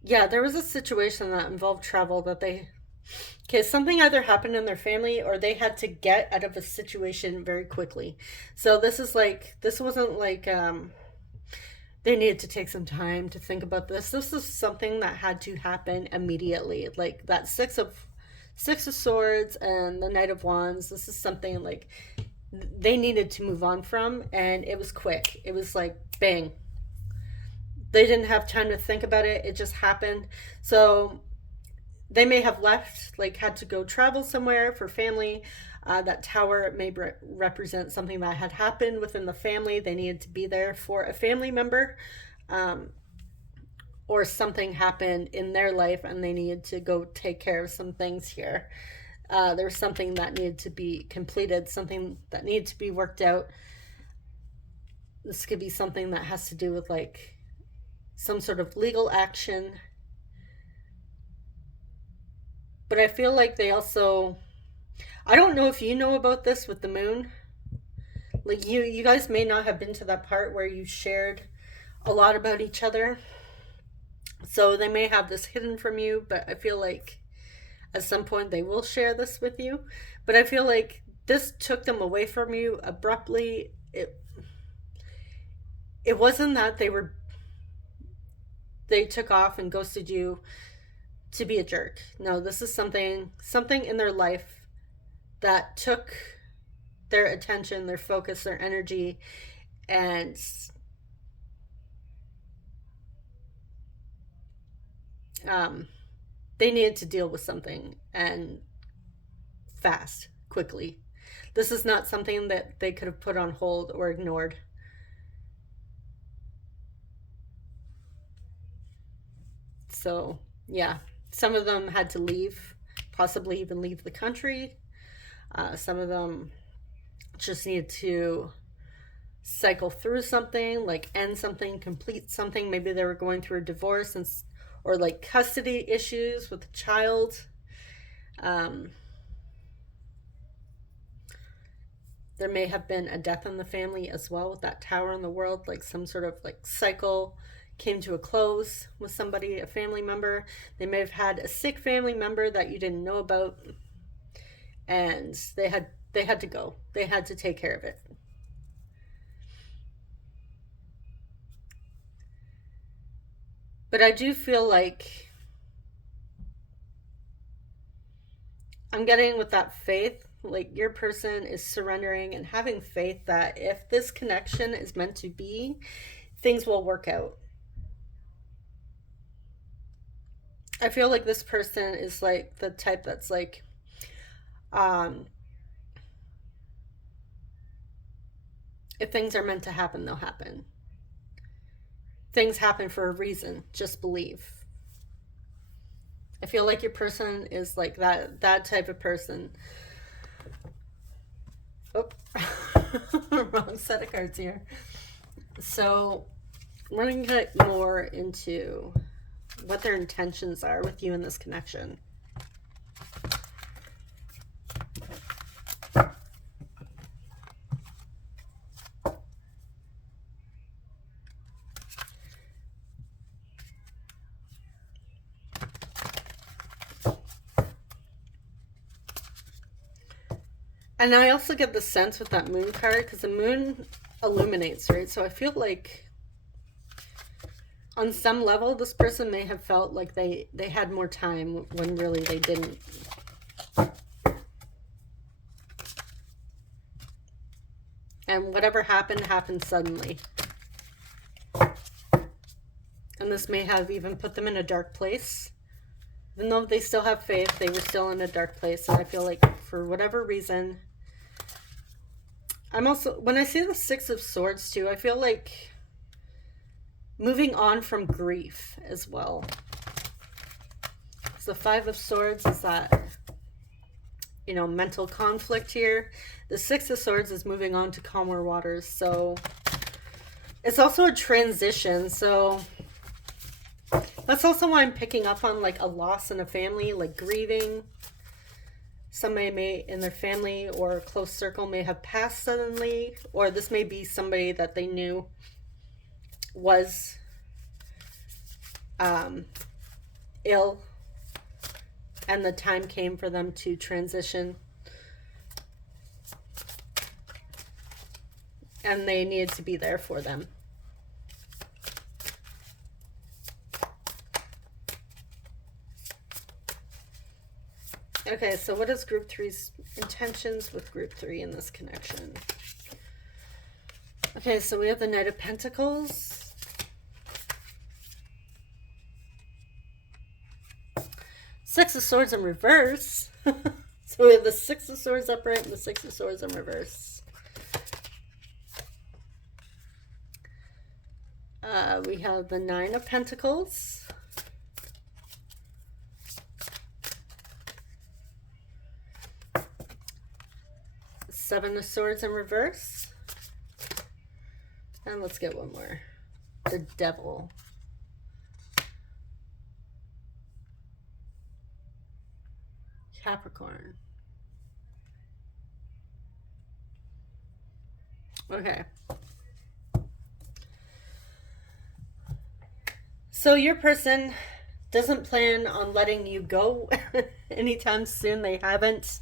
yeah, there was a situation that involved travel that they, okay, something either happened in their family or they had to get out of a situation very quickly. So this is like, this wasn't like they needed to take some time to think about this. This is something that had to happen immediately. Like that six of swords and the Knight of Wands. This is something like they needed to move on from, and it was quick. It was like bang. They didn't have time to think about it. It just happened. So they may have left, like had to go travel somewhere for family. That tower may represent something that had happened within the family. They needed to be there for a family member, um, or something happened in their life and they needed to go take care of some things here. There was something that needed to be completed, something that needed to be worked out. This could be something that has to do with like some sort of legal action. But I feel like they also, I don't know if you know about this with the moon. Like you guys may not have been to that part where you shared a lot about each other. So they may have this hidden from you, but I feel like at some point they will share this with you. But I feel like this took them away from you abruptly. It wasn't that they took off and ghosted you to be a jerk. No, this is something in their life that took their attention, their focus, their energy, and um, they needed to deal with something and fast, quickly. This is not something that they could have put on hold or ignored. So, yeah, some of them had to leave, possibly even leave the country. Some of them just needed to cycle through something, like end something, complete something. Maybe they were going through a divorce or like custody issues with a child. Um, there may have been a death in the family as well with that tower in the world, like some sort of like cycle came to a close with somebody, a family member. They may have had a sick family member that you didn't know about, and they had to go. They had to take care of it. But I do feel like I'm getting with that faith, like your person is surrendering and having faith that if this connection is meant to be, things will work out. I feel like this person is like the type that's like, um, if things are meant to happen, they'll happen. Things happen for a reason. Just believe. I feel like your person is like that type of person. Oh, wrong set of cards here. So we're going to get more into what their intentions are with you in this connection. And I also get the sense with that moon card, because the moon illuminates, right? So I feel like on some level, this person may have felt like they had more time when really they didn't. And whatever happened, happened suddenly. And this may have even put them in a dark place. Even though they still have faith, they were still in a dark place. And I feel like for whatever reason, I'm also, when I see the Six of Swords too, I feel like moving on from grief as well. So the Five of Swords is that, you know, mental conflict here. The Six of Swords is moving on to calmer waters. So it's also a transition. So that's also why I'm picking up on like a loss in a family, like grieving. Somebody may in their family or close circle may have passed suddenly, or this may be somebody that they knew was ill, and the time came for them to transition, and they needed to be there for them. Okay, so what is group 3's intentions with group 3 in this connection? Okay, so we have the Knight of Pentacles. Six of Swords in reverse. So we have the Six of Swords upright and the Six of Swords in reverse. We have the Nine of Pentacles. Seven of Swords in reverse. And let's get one more. The Devil. Capricorn. Okay. So your person doesn't plan on letting you go anytime soon. They haven't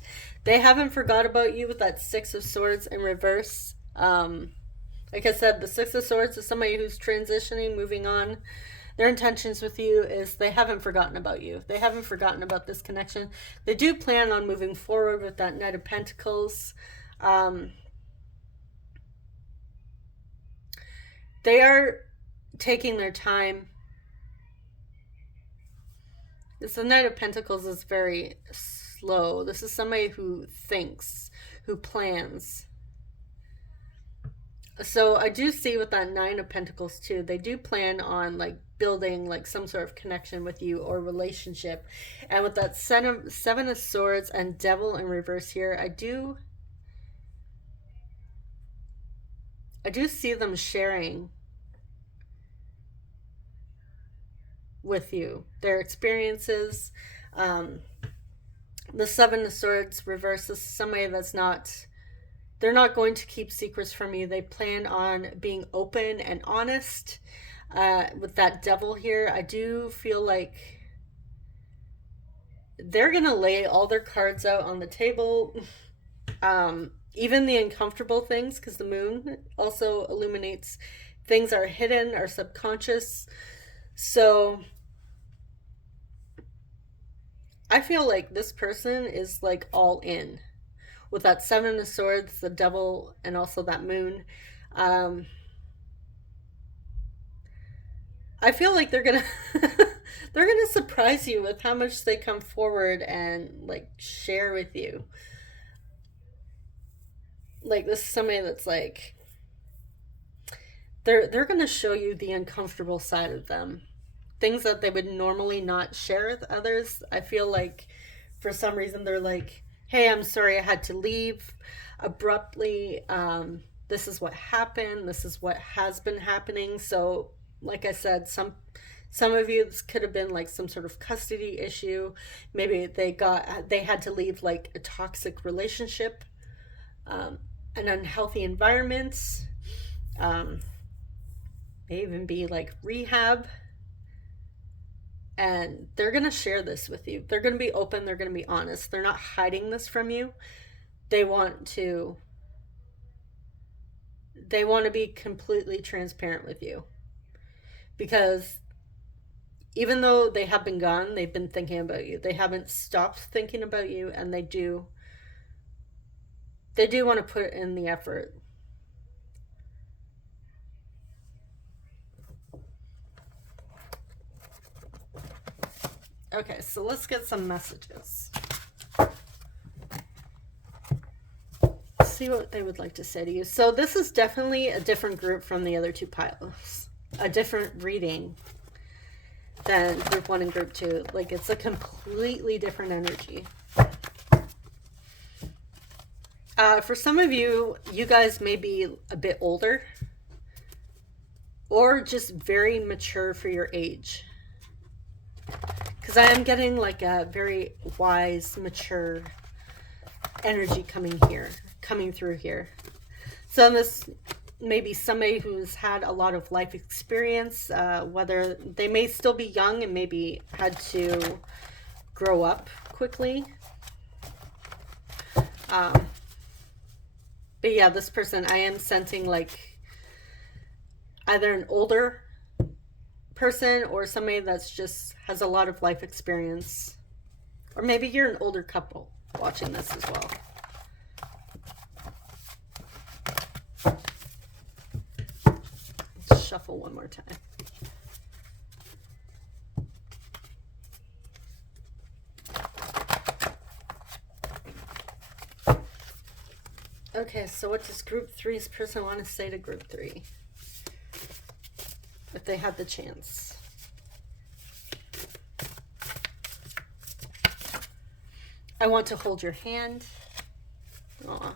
forgot about you with that Six of Swords in reverse. Like I said, the Six of Swords is somebody who's transitioning, moving on. Their intentions with you is they haven't forgotten about you. They haven't forgotten about this connection. They do plan on moving forward with that Knight of Pentacles. They are taking their time. The Knight of Pentacles is very slow. This is somebody who thinks, who plans. So I do see with that Nine of Pentacles too, they do plan on like building like some sort of connection with you or relationship. And with that Seven of Swords and Devil in reverse here, I do see them sharing with you their experiences. The Seven of Swords reverse is somebody that's not, they're not going to keep secrets from you. They plan on being open and honest. With that Devil here, I do feel like they're gonna lay all their cards out on the table, even the uncomfortable things, because the moon also illuminates things are hidden, are subconscious. So I feel like this person is like all in with that Seven of Swords, the Devil, and also that moon. I feel like they're gonna they're gonna surprise you with how much they come forward and like share with you. Like this is somebody that's like they're gonna show you the uncomfortable side of them. Things that they would normally not share with others. I feel like for some reason they're like, hey, I'm sorry I had to leave abruptly. This is what happened. This is what has been happening. So like I said, some of you, this could have been like some sort of custody issue. Maybe they had to leave like a toxic relationship, an unhealthy environment, may even be like rehab. And they're going to share this with you. They're going to be open. They're going to be honest. They're not hiding this from you. they want to they want to be completely transparent with you, because even though they have been gone, they've been thinking about you. They haven't stopped thinking about you, and they do want to put in the effort. Okay, so let's get some messages. See what they would like to say to you. So this is definitely a different group from the other two piles. A different reading than group 1 and group 2. Like, it's a completely different energy. For some of you, you guys may be a bit older or just very mature for your age. Because I am getting like a very wise, mature energy coming through here. So this may be somebody who's had a lot of life experience, whether they may still be young and maybe had to grow up quickly. But yeah, this person, I am sensing like either an older person or somebody that's just has a lot of life experience. Or maybe you're an older couple watching this as well. Let's shuffle one more time. Okay, so what does group 3's person want to say to group 3? If they had the chance. I want to hold your hand. Aww.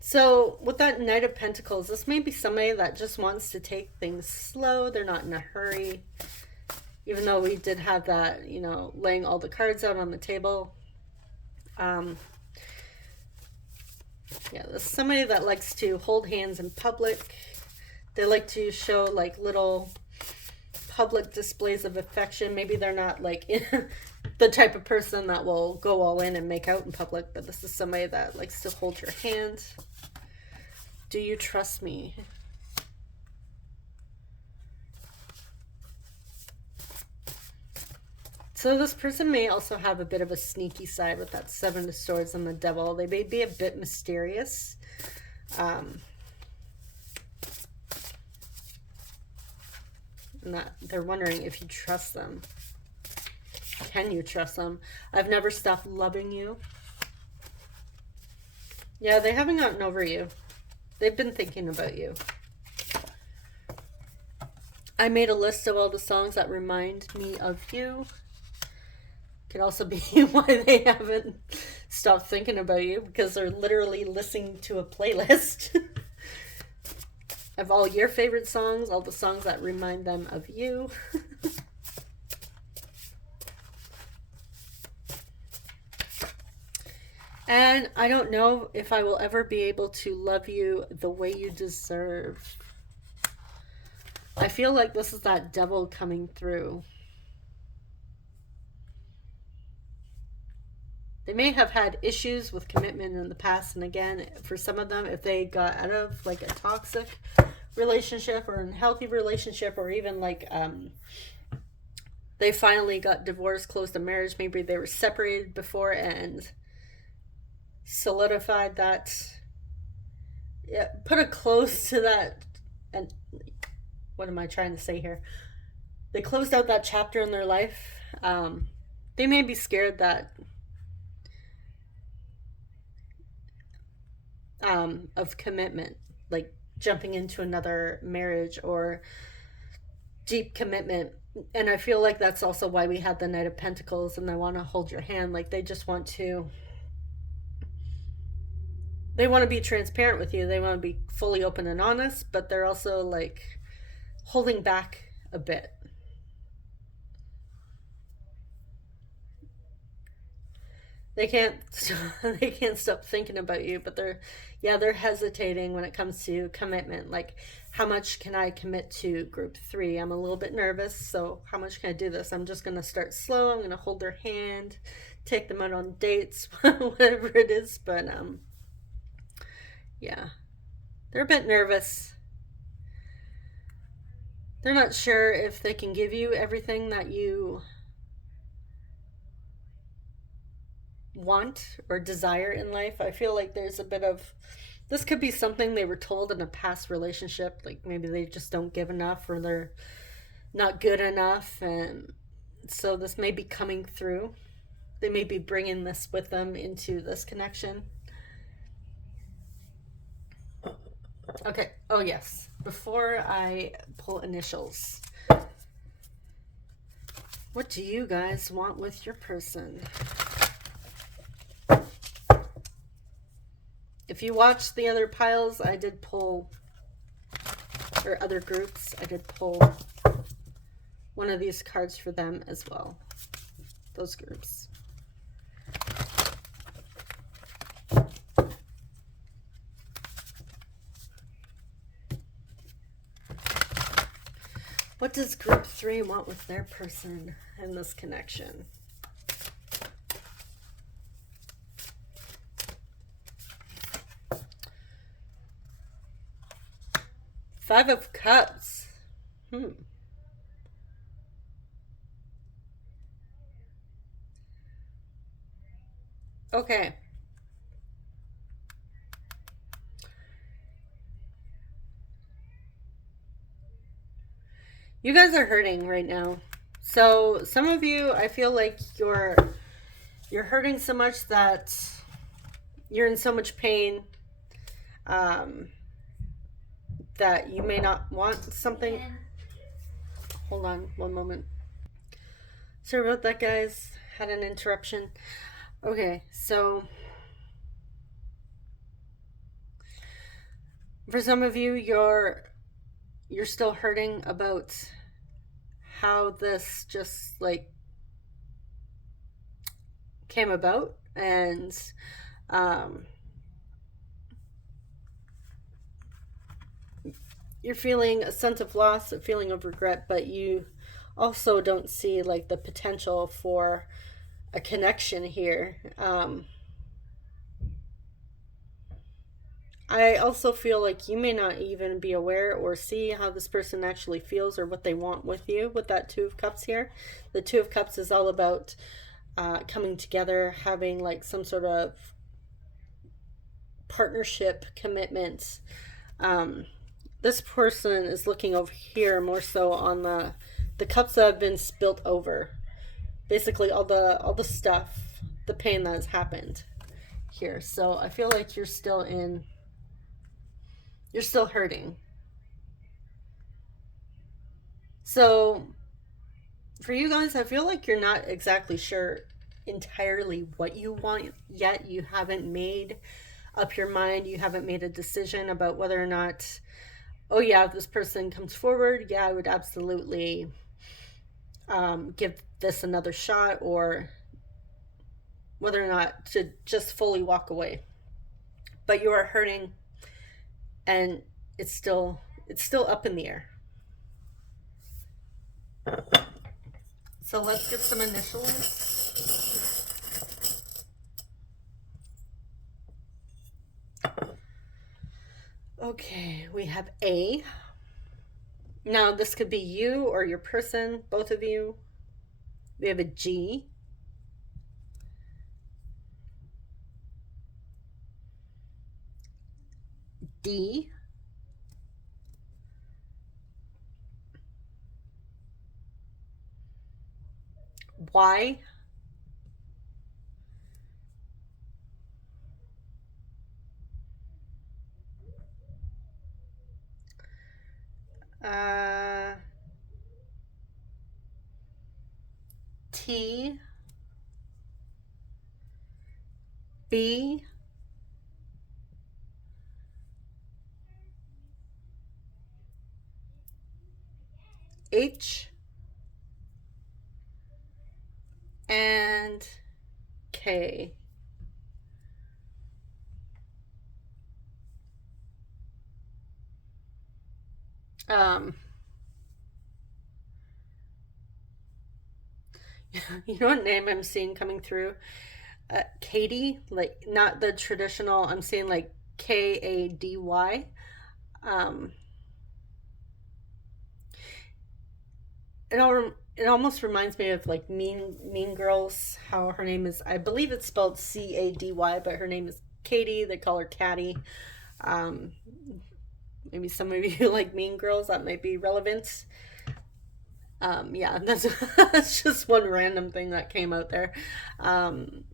So with that Knight of Pentacles, this may be somebody that just wants to take things slow. They're not in a hurry. Even though we did have that, you know, laying all the cards out on the table. Yeah, there's somebody that likes to hold hands in public. They like to show like little public displays of affection. Maybe they're not like the type of person that will go all in and make out in public, but this is somebody that likes to hold your hand. Do you trust me? So this person may also have a bit of a sneaky side with that 7 of Swords and the Devil. They may be a bit mysterious. And that they're wondering if you trust them. Can you trust them? I've never stopped loving you. Yeah, they haven't gotten over you. They've been thinking about you. I made a list of all the songs that remind me of you. Could also be why they haven't stopped thinking about you, because they're literally listening to a playlist of all your favorite songs, all the songs that remind them of you. And I don't know if I will ever be able to love you the way you deserve. I feel like this is that devil coming through. They may have had issues with commitment in the past, and again, for some of them, if they got out of like a toxic relationship or an unhealthy relationship, or even like they finally got divorced, closed a marriage, maybe they were separated before and solidified that, yeah, put a close to that. And what am I trying to say here? They closed out that chapter in their life. They may be scared that of commitment, like jumping into another marriage or deep commitment. And I feel like that's also why we have the Knight of Pentacles, and they want to hold your hand. Like they want to be transparent with you. They want to be fully open and honest, but they're also like holding back a bit. They can't they can't stop thinking about you, but they're hesitating when it comes to commitment. Like, how much can I commit to group 3? I'm a little bit nervous, so how much can I do this? I'm just going to start slow. I'm going to hold their hand, take them out on dates, whatever it is, but yeah. They're a bit nervous. They're not sure if they can give you everything that you want or desire in life. I feel like there's a bit of this could be something they were told in a past relationship, like maybe they just don't give enough or they're not good enough, and so this may be coming through. They may be bringing this with them into this connection. Okay. Oh, yes. Before I pull initials, what do you guys want with your person? If you watched the other piles, I did pull, or other groups, I did pull one of these cards for them as well. Those groups. What does group 3 want with their person in this connection? Five of Cups. Okay. You guys are hurting right now. So some of you, I feel like you're hurting so much that you're in so much pain that you may not want something. Hold on one moment. Sorry about that, guys. Had an interruption. Okay, so for some of you, you're still hurting about how this just like came about, and you're feeling a sense of loss, a feeling of regret, but you also don't see like the potential for a connection here. I also feel like you may not even be aware or see how this person actually feels or what they want with you with that Two of Cups here. The Two of Cups is all about coming together, having like some sort of partnership commitment. This person is looking over here more so on the cups that have been spilt over. Basically all the stuff, the pain that has happened here. So I feel like you're still hurting. So for you guys, I feel like you're not exactly sure entirely what you want yet. You haven't made up your mind. You haven't made a decision about whether or not, oh yeah, if this person comes forward, yeah, I would absolutely give this another shot, or whether or not to just fully walk away. But you are hurting, and it's still up in the air. So let's get some initials. Okay, we have A. Now this could be you or your person, both of you. We have a G. D. Y. T. B. H. And K. Um, you know what name I'm seeing coming through? Katie, like not the traditional. I'm seeing like Kady. Um, it almost reminds me of like Mean Girls. How her name is, I believe it's spelled Cady, but her name is Katie. They call her Caddy. Um, Maybe some of you like Mean Girls. That might be relevant. Yeah, that's that's just one random thing that came out there. Um,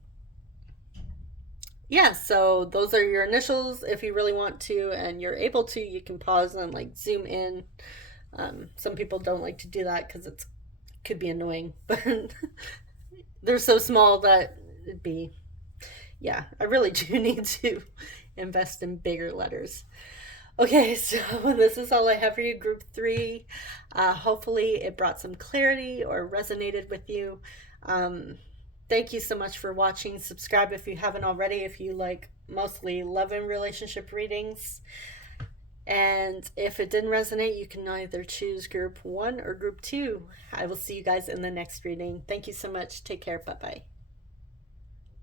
yeah, so those are your initials. If you really want to and you're able to, you can pause and like zoom in. Some people don't like to do that because it could be annoying, but they're so small that it'd be, yeah, I really do need to invest in bigger letters. Okay, so this is all I have for you, group three. Hopefully, it brought some clarity or resonated with you. Um, Thank you so much for watching. Subscribe if you haven't already, if you like mostly love and relationship readings. And if it didn't resonate, you can either choose group one or group two. I will see you guys in the next reading. Thank you so much. Take care. Bye bye.